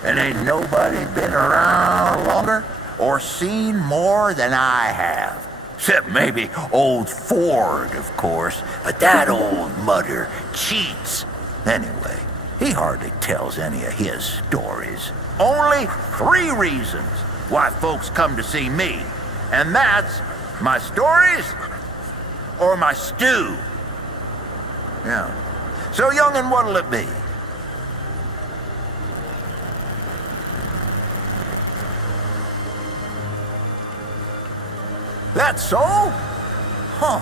and ain't nobody been around longer or seen more than I have. Except maybe old Ford, of course, but that old mudder cheats. Anyway, he hardly tells any of his stories. Only 3 reasons why folks come to see me, and that's my stories or my stew. Yeah. So, youngin', what'll it be? That so? Huh.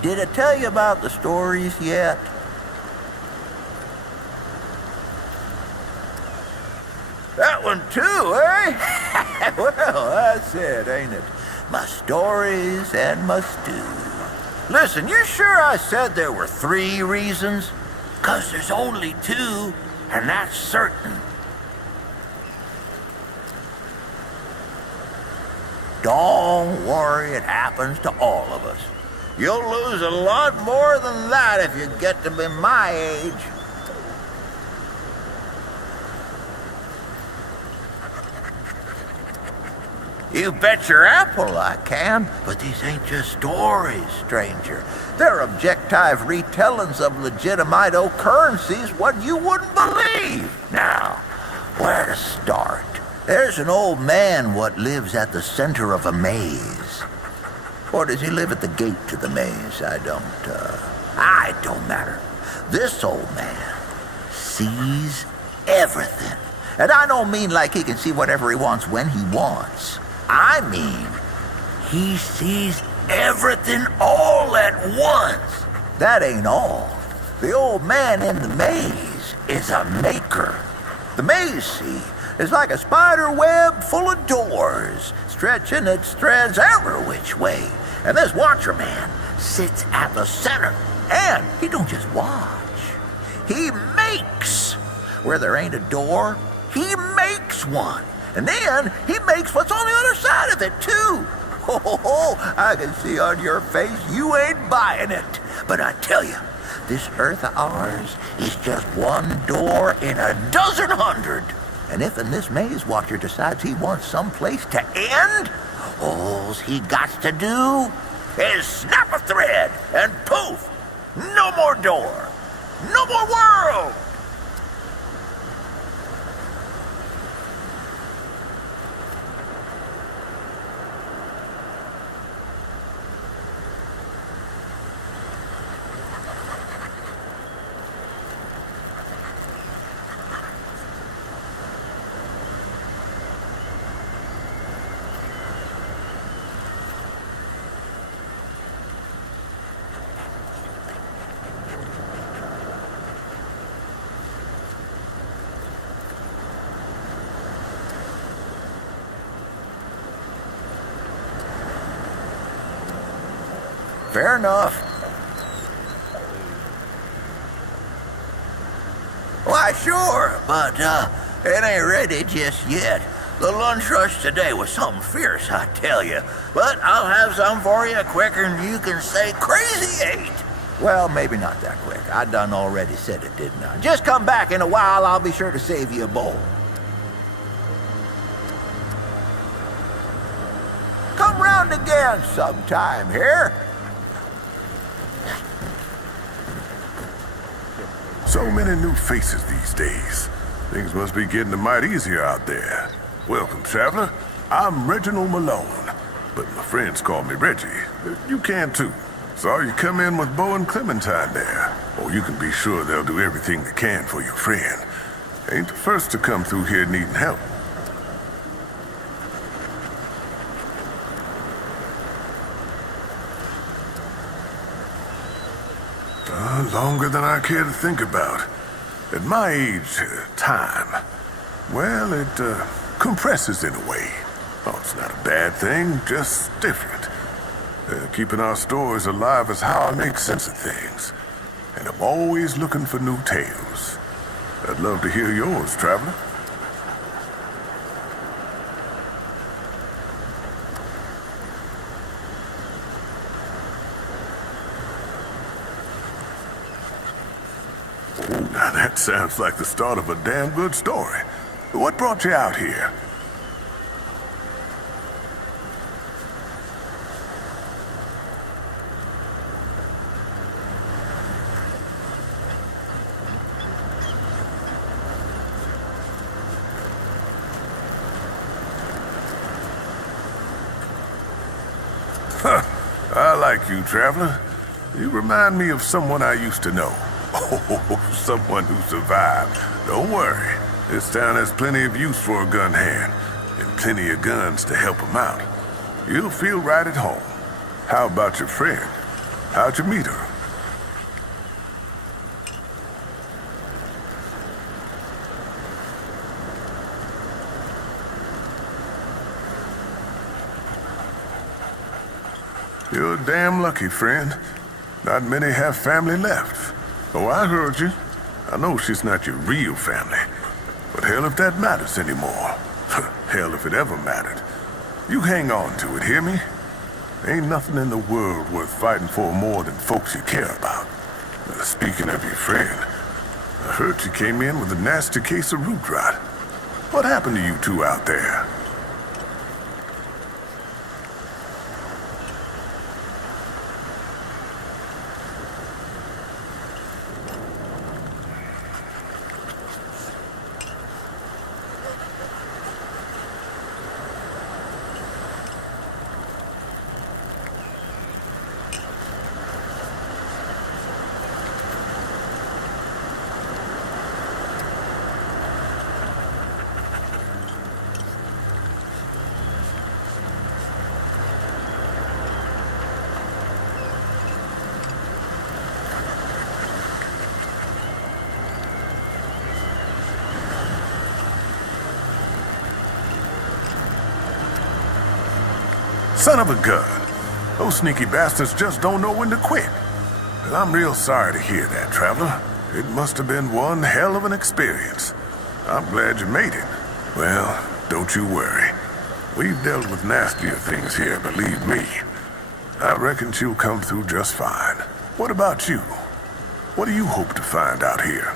Did I tell you about the stories yet? That one too, eh? Well, that's it, ain't it? My stories and my stew. Listen, you sure I said there were 3 reasons? 'Cause there's only 2, and that's certain. Don't worry, it happens to all of us. You'll lose a lot more than that if you get to be my age. You bet your apple I can, but these ain't just stories, stranger. They're objective retellings of legitimate occurrences what you wouldn't believe. Now, where to start? There's an old man what lives at the center of a maze. Or does he live at the gate to the maze? It don't matter. This old man sees everything. And I don't mean like he can see whatever he wants when he wants. I mean, he sees everything all at once. That ain't all. The old man in the maze is a maker. The maze, see, is like a spider web full of doors, stretching its threads every which way. And this watcher man sits at the center, and he don't just watch. He makes. Where there ain't a door, he makes one. And then he makes what's on the other side of it, too. Oh, I can see on your face you ain't buying it. But I tell you, this earth of ours is just one door in a dozen hundred. And if in this maze watcher decides he wants some place to end, all he got to do is snap a thread and poof, no more door, no more world. Fair enough. Why, sure, but it ain't ready just yet. The lunch rush today was something fierce, I tell you. But I'll have some for you quicker than you can say crazy eight. Well, maybe not that quick. I done already said it, didn't I? Just come back in a while, I'll be sure to save you a bowl. Come round again sometime here. So many new faces these days. Things must be getting a mite easier out there. Welcome, traveler. I'm Reginald Malone, but my friends call me Reggie. You can too. Saw you come in with Bo and Clementine there. Or you can be sure they'll do everything they can for your friend. Ain't the first to come through here needing help. Longer than I care to think about. At my age, time, well, it compresses in a way. Oh, it's not a bad thing, just different. Keeping our stories alive is how I make sense of things. And I'm always looking for new tales. I'd love to hear yours, traveler. Now that sounds like the start of a damn good story. What brought you out here? Huh, I like you, traveler. You remind me of someone I used to know. Oh, someone who survived. Don't worry. This town has plenty of use for a gun hand, and plenty of guns to help him out. You'll feel right at home. How about your friend? How'd you meet her? You're damn lucky, friend. Not many have family left. Oh, I heard you. I know she's not your real family. But hell if that matters anymore. Hell if it ever mattered. You hang on to it, hear me? Ain't nothing in the world worth fighting for more than folks you care about. Speaking of your friend, I heard you came in with a nasty case of root rot. What happened to you two out there? Son of a gun. Those sneaky bastards just don't know when to quit. Well, I'm real sorry to hear that, traveler. It must have been one hell of an experience. I'm glad you made it. Well, don't you worry. We've dealt with nastier things here, believe me. I reckon she'll come through just fine. What about you? What do you hope to find out here?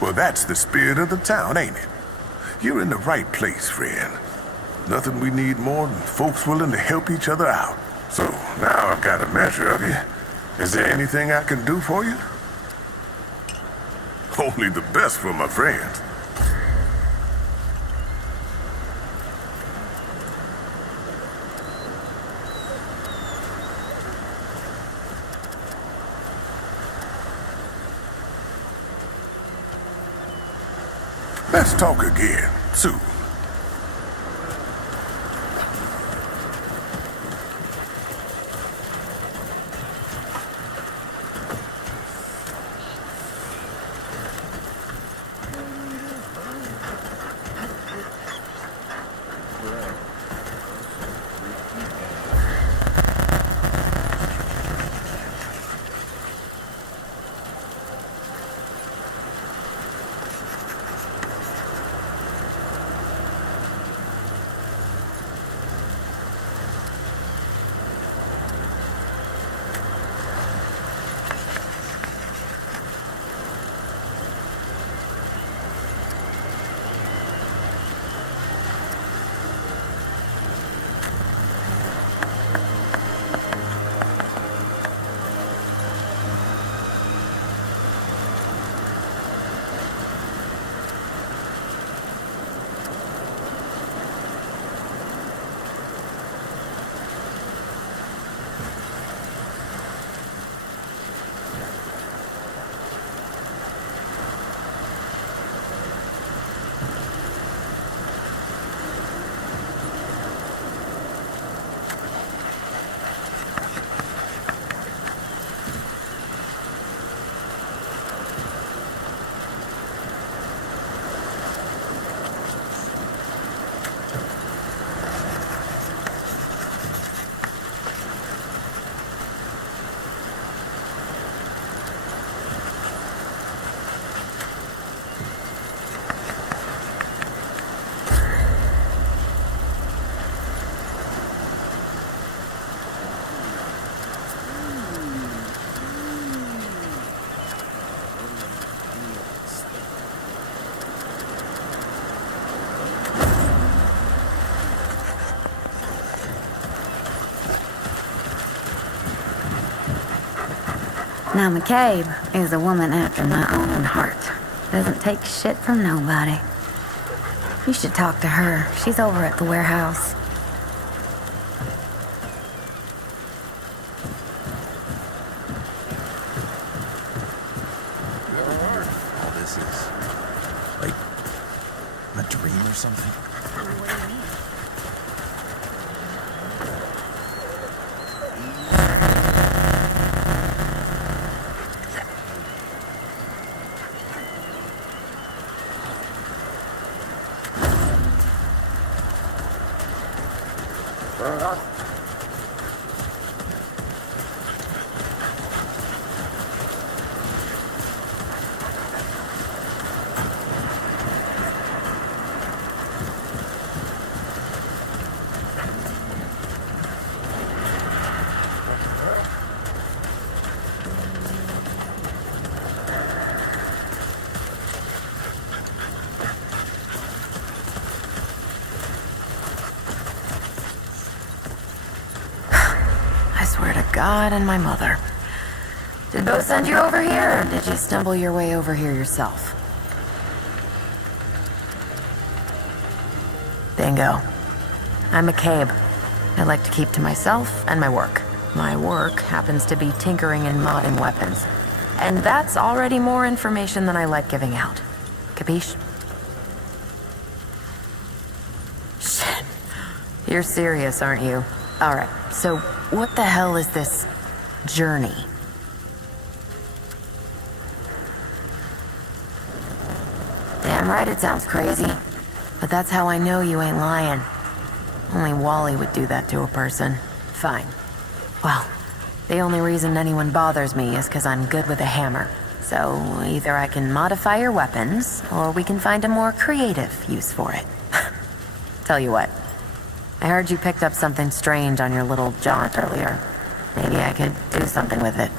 Well, that's the spirit of the town, ain't it? You're in the right place, friend. Nothing we need more than folks willing to help each other out. So, now I've got a measure of you. Is there anything I can do for you? Only the best for my friends. Let's talk again, soon. Now, McCabe is a woman after my own heart. Doesn't take shit from nobody. You should talk to her. She's over at the warehouse. All this is like a dream or something. What do you mean? I swear to God and my mother. Did Bo send you over here, or did you stumble your way over here yourself? Bingo. I'm McCabe. I like to keep to myself and my work. My work happens to be tinkering and modding weapons. And that's already more information than I like giving out. Capiche? Shit. You're serious, aren't you? Alright, so what the hell is this journey? Damn right it sounds crazy. But that's how I know you ain't lying. Only Wally would do that to a person. Fine. Well, the only reason anyone bothers me is because I'm good with a hammer. So either I can modify your weapons, or we can find a more creative use for it. Tell you what. I heard you picked up something strange on your little jaunt earlier. Maybe I could do something with it.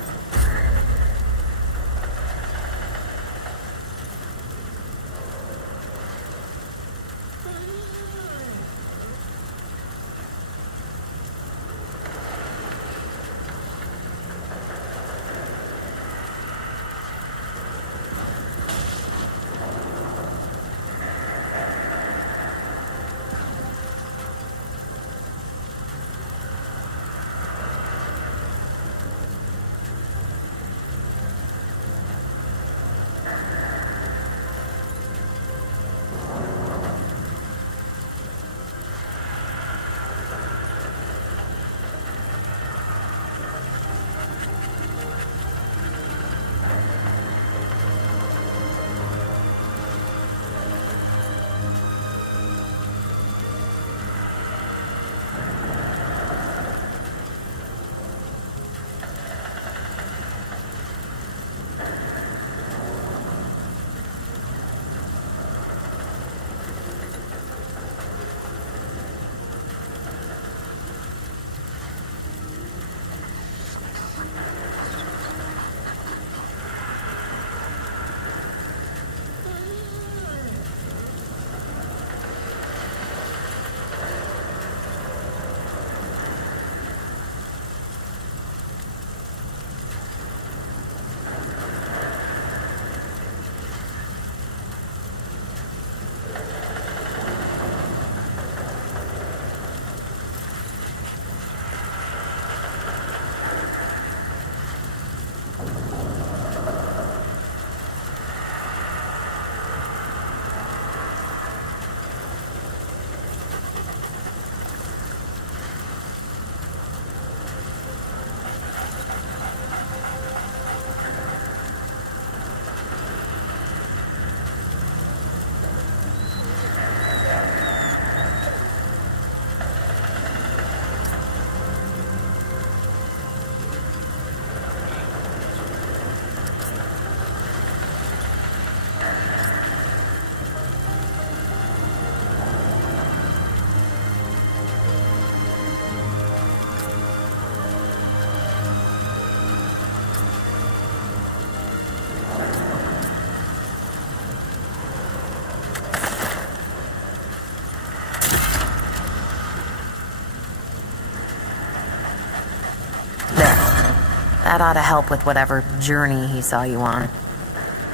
That ought to help with whatever journey he saw you on.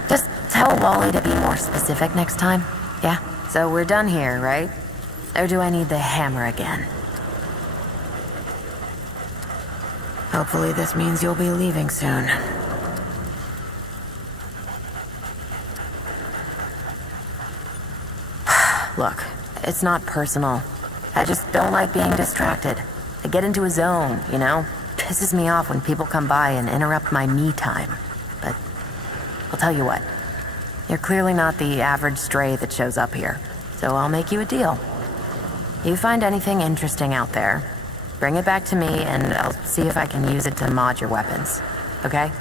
Just tell Wally to be more specific next time? Yeah? So we're done here, right? Or do I need the hammer again? Hopefully this means you'll be leaving soon. Look, it's not personal. I just don't like being distracted. I get into a zone, you know? Pisses me off when people come by and interrupt my me time. But I'll tell you what. You're clearly not the average stray that shows up here. So I'll make you a deal. You find anything interesting out there, bring it back to me and I'll see if I can use it to mod your weapons. Okay?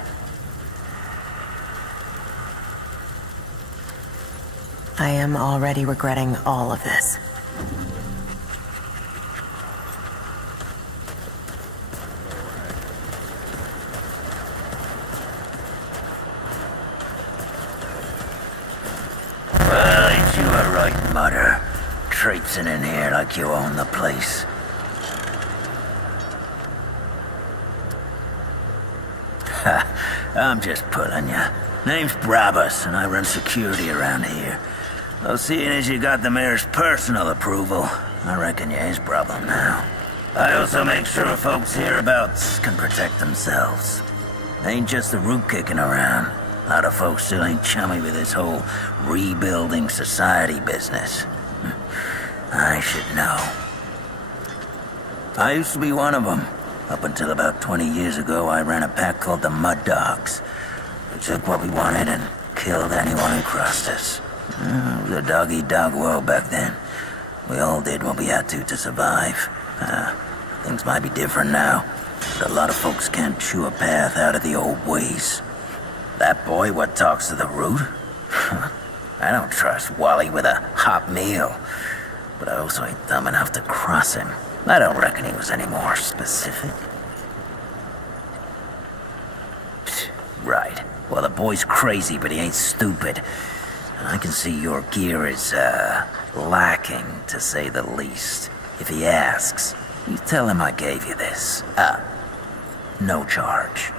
I am already regretting all of this. Well, ain't you a right mutter? Traipsing in here like you own the place. Ha, I'm just pulling ya. Name's Brabus, and I run security around here. Well, seeing as you got the mayor's personal approval, I reckon you his problem now. I also make sure folks hereabouts can protect themselves. Ain't just the root kicking around. A lot of folks still ain't chummy with this whole rebuilding society business. I should know. I used to be one of them. Up until about 20 years ago, I ran a pack called the Mud Dogs. We took what we wanted and killed anyone who crossed us. It was a dog-eat-dog world back then. We all did what we had to survive. Things might be different now, but a lot of folks can't chew a path out of the old ways. That boy what talks to the root? I don't trust Wally with a hot meal, but I also ain't dumb enough to cross him. I don't reckon he was any more specific. Right. Well, the boy's crazy, but he ain't stupid. And I can see your gear is, lacking, to say the least. If he asks, you tell him I gave you this. No charge.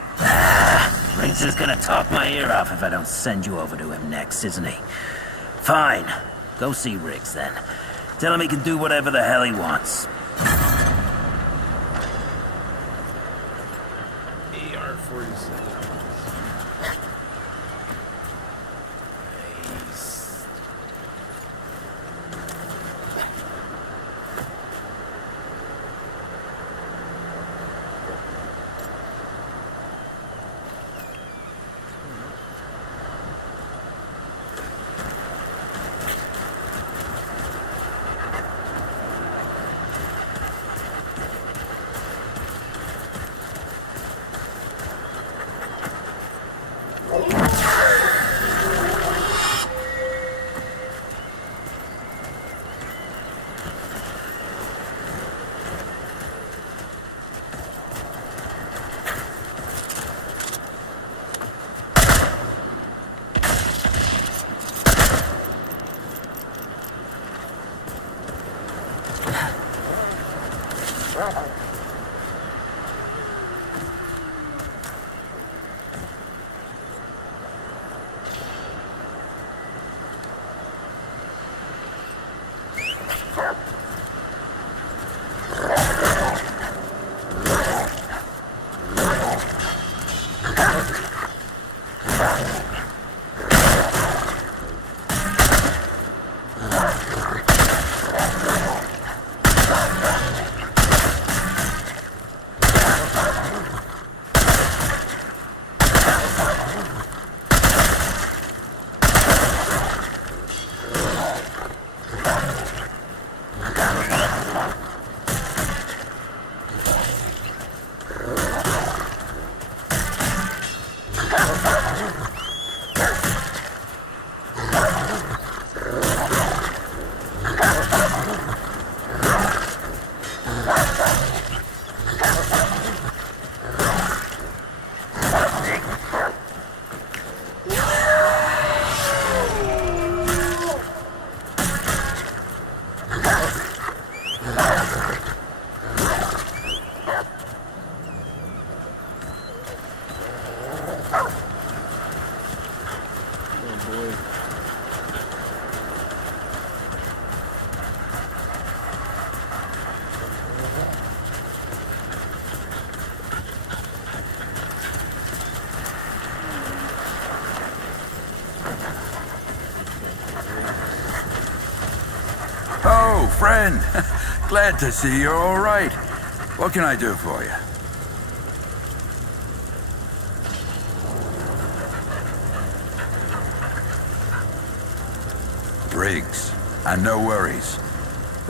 Riggs is gonna talk my ear off if I don't send you over to him next, isn't he? Fine. Go see Riggs, then. Tell him he can do whatever the hell he wants. AR-47. friend. Glad to see you're all right. What can I do for you? Briggs, and no worries.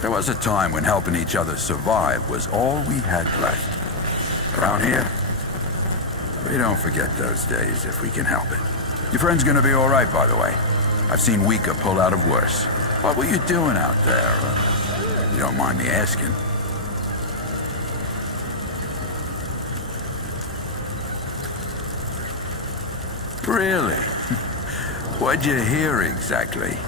There was a time when helping each other survive was all we had left. Around here, we don't forget those days if we can help it. Your friend's gonna be all right, by the way. I've seen weaker pull out of worse. What were you doing out there? You don't mind me asking. Really? What'd you hear exactly?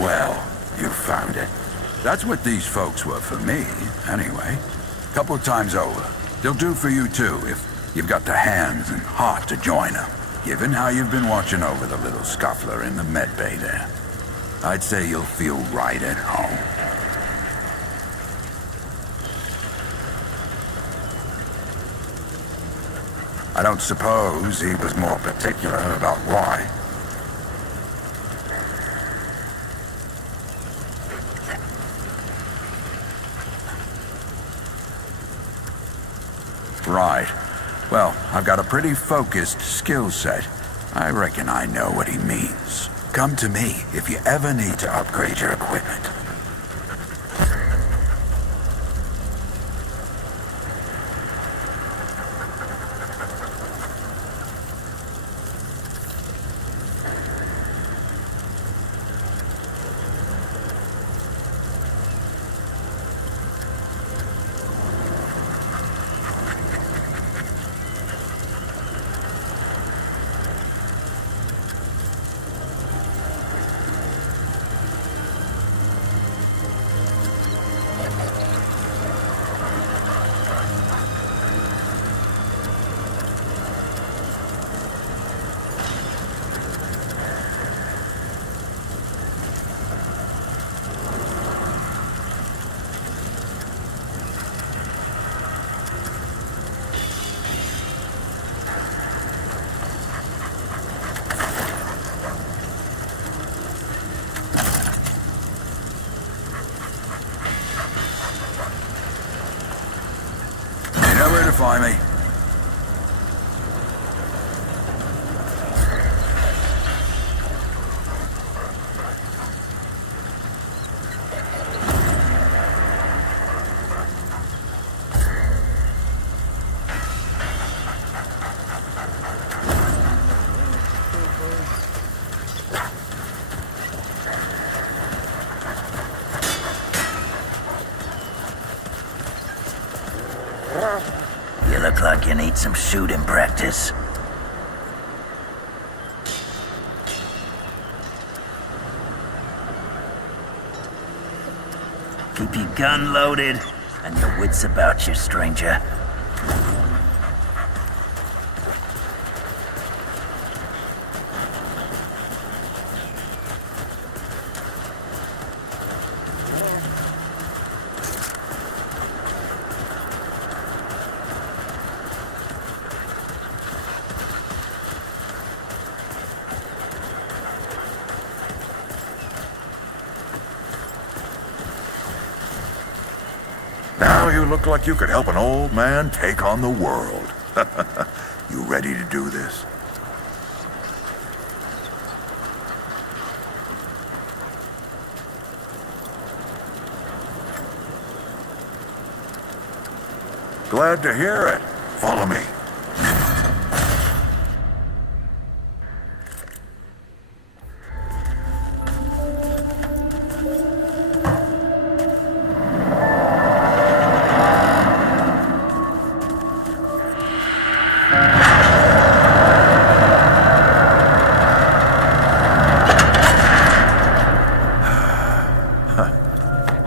Well, you found it. That's what these folks were for me, anyway. Couple times over. They'll do for you too, if you've got the hands and heart to join them. Given how you've been watching over the little scuffler in the med bay there, I'd say you'll feel right at home. I don't suppose he was more particular about why. Right. Well, I've got a pretty focused skill set. I reckon I know what he means. Come to me if you ever need to upgrade your equipment. Find me. You look like you need some shooting practice. Keep your gun loaded and your wits about you, stranger. Now you look like you could help an old man take on the world. You ready to do this? Glad to hear it. Follow me.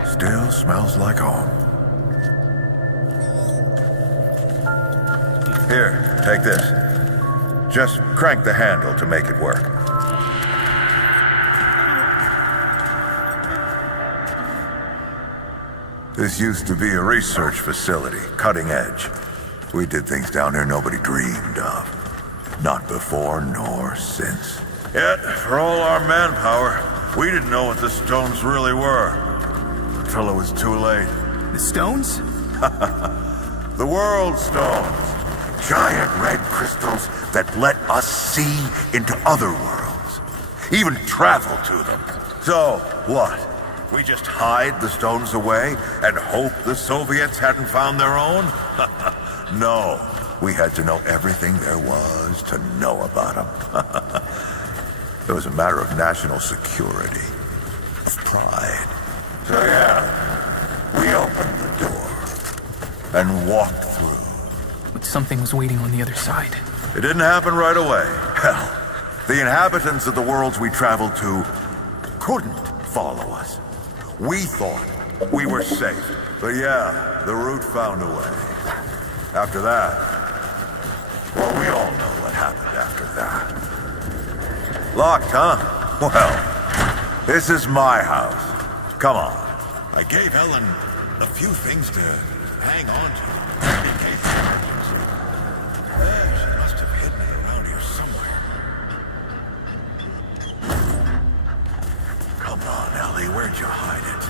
Still smells like home. Here, take this. Just crank the handle to make it work. This used to be a research facility, cutting edge. We did things down here nobody dreamed of. Not before nor since. Yet, for all our manpower, We didn't know what the stones really were until it was too late. The stones? The world stones. Giant red crystals that let us see into other worlds. Even travel to them. So, what? We just hide the stones away and hope the Soviets hadn't found their own? No. We had to know everything there was to know about them. It was a matter of national security. Of pride. So yeah, we opened the door and walked through. But something was waiting on the other side. It didn't happen right away. Hell, the inhabitants of the worlds we traveled to couldn't follow us. We thought we were safe. But yeah, the route found a way. After that, well, we all know what happened after that. Locked, huh? Well, this is my house. Come on. I gave Ellen a few things to hang on to in case of emergency. She must have hidden it around here somewhere. Come on, Ellie, where'd you hide it?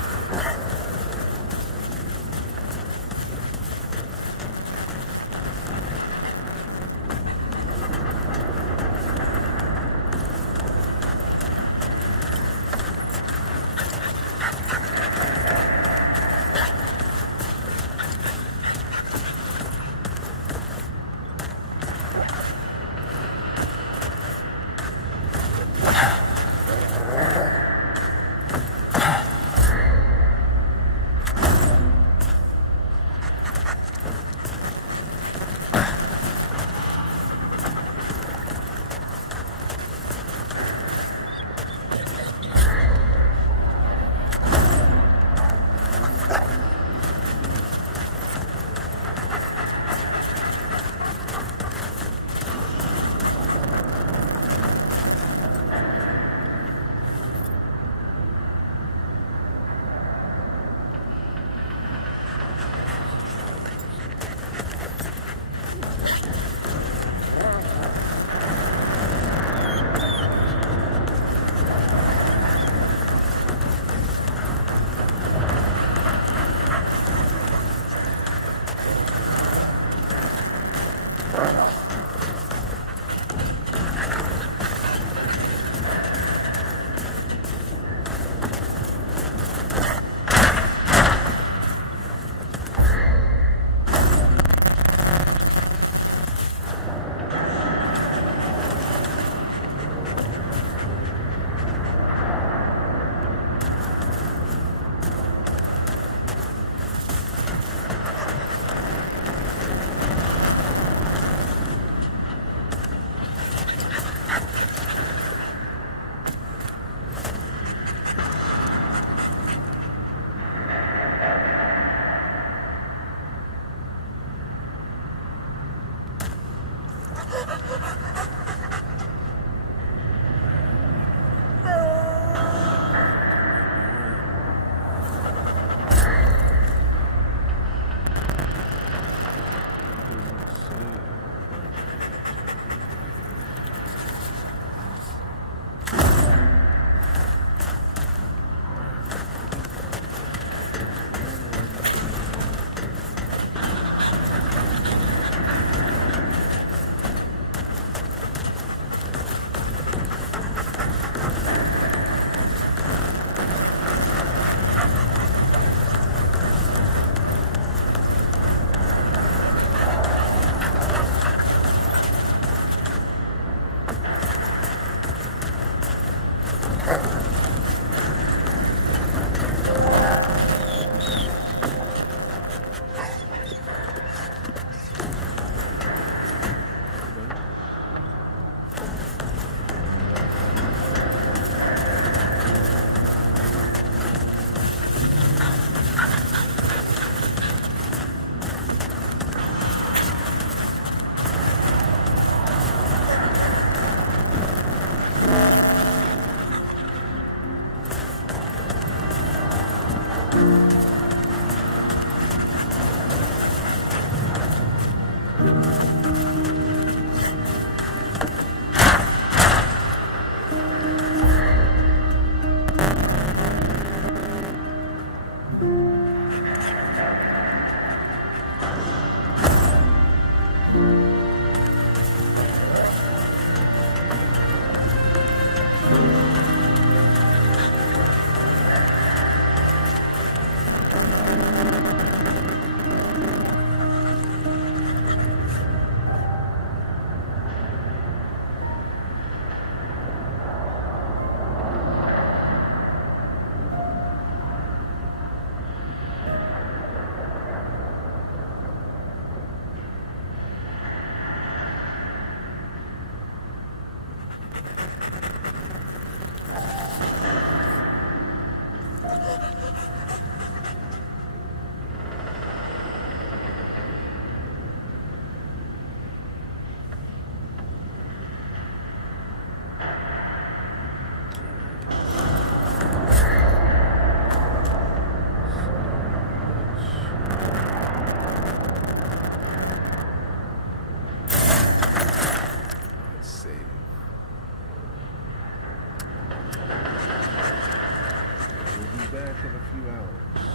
Back in a few hours.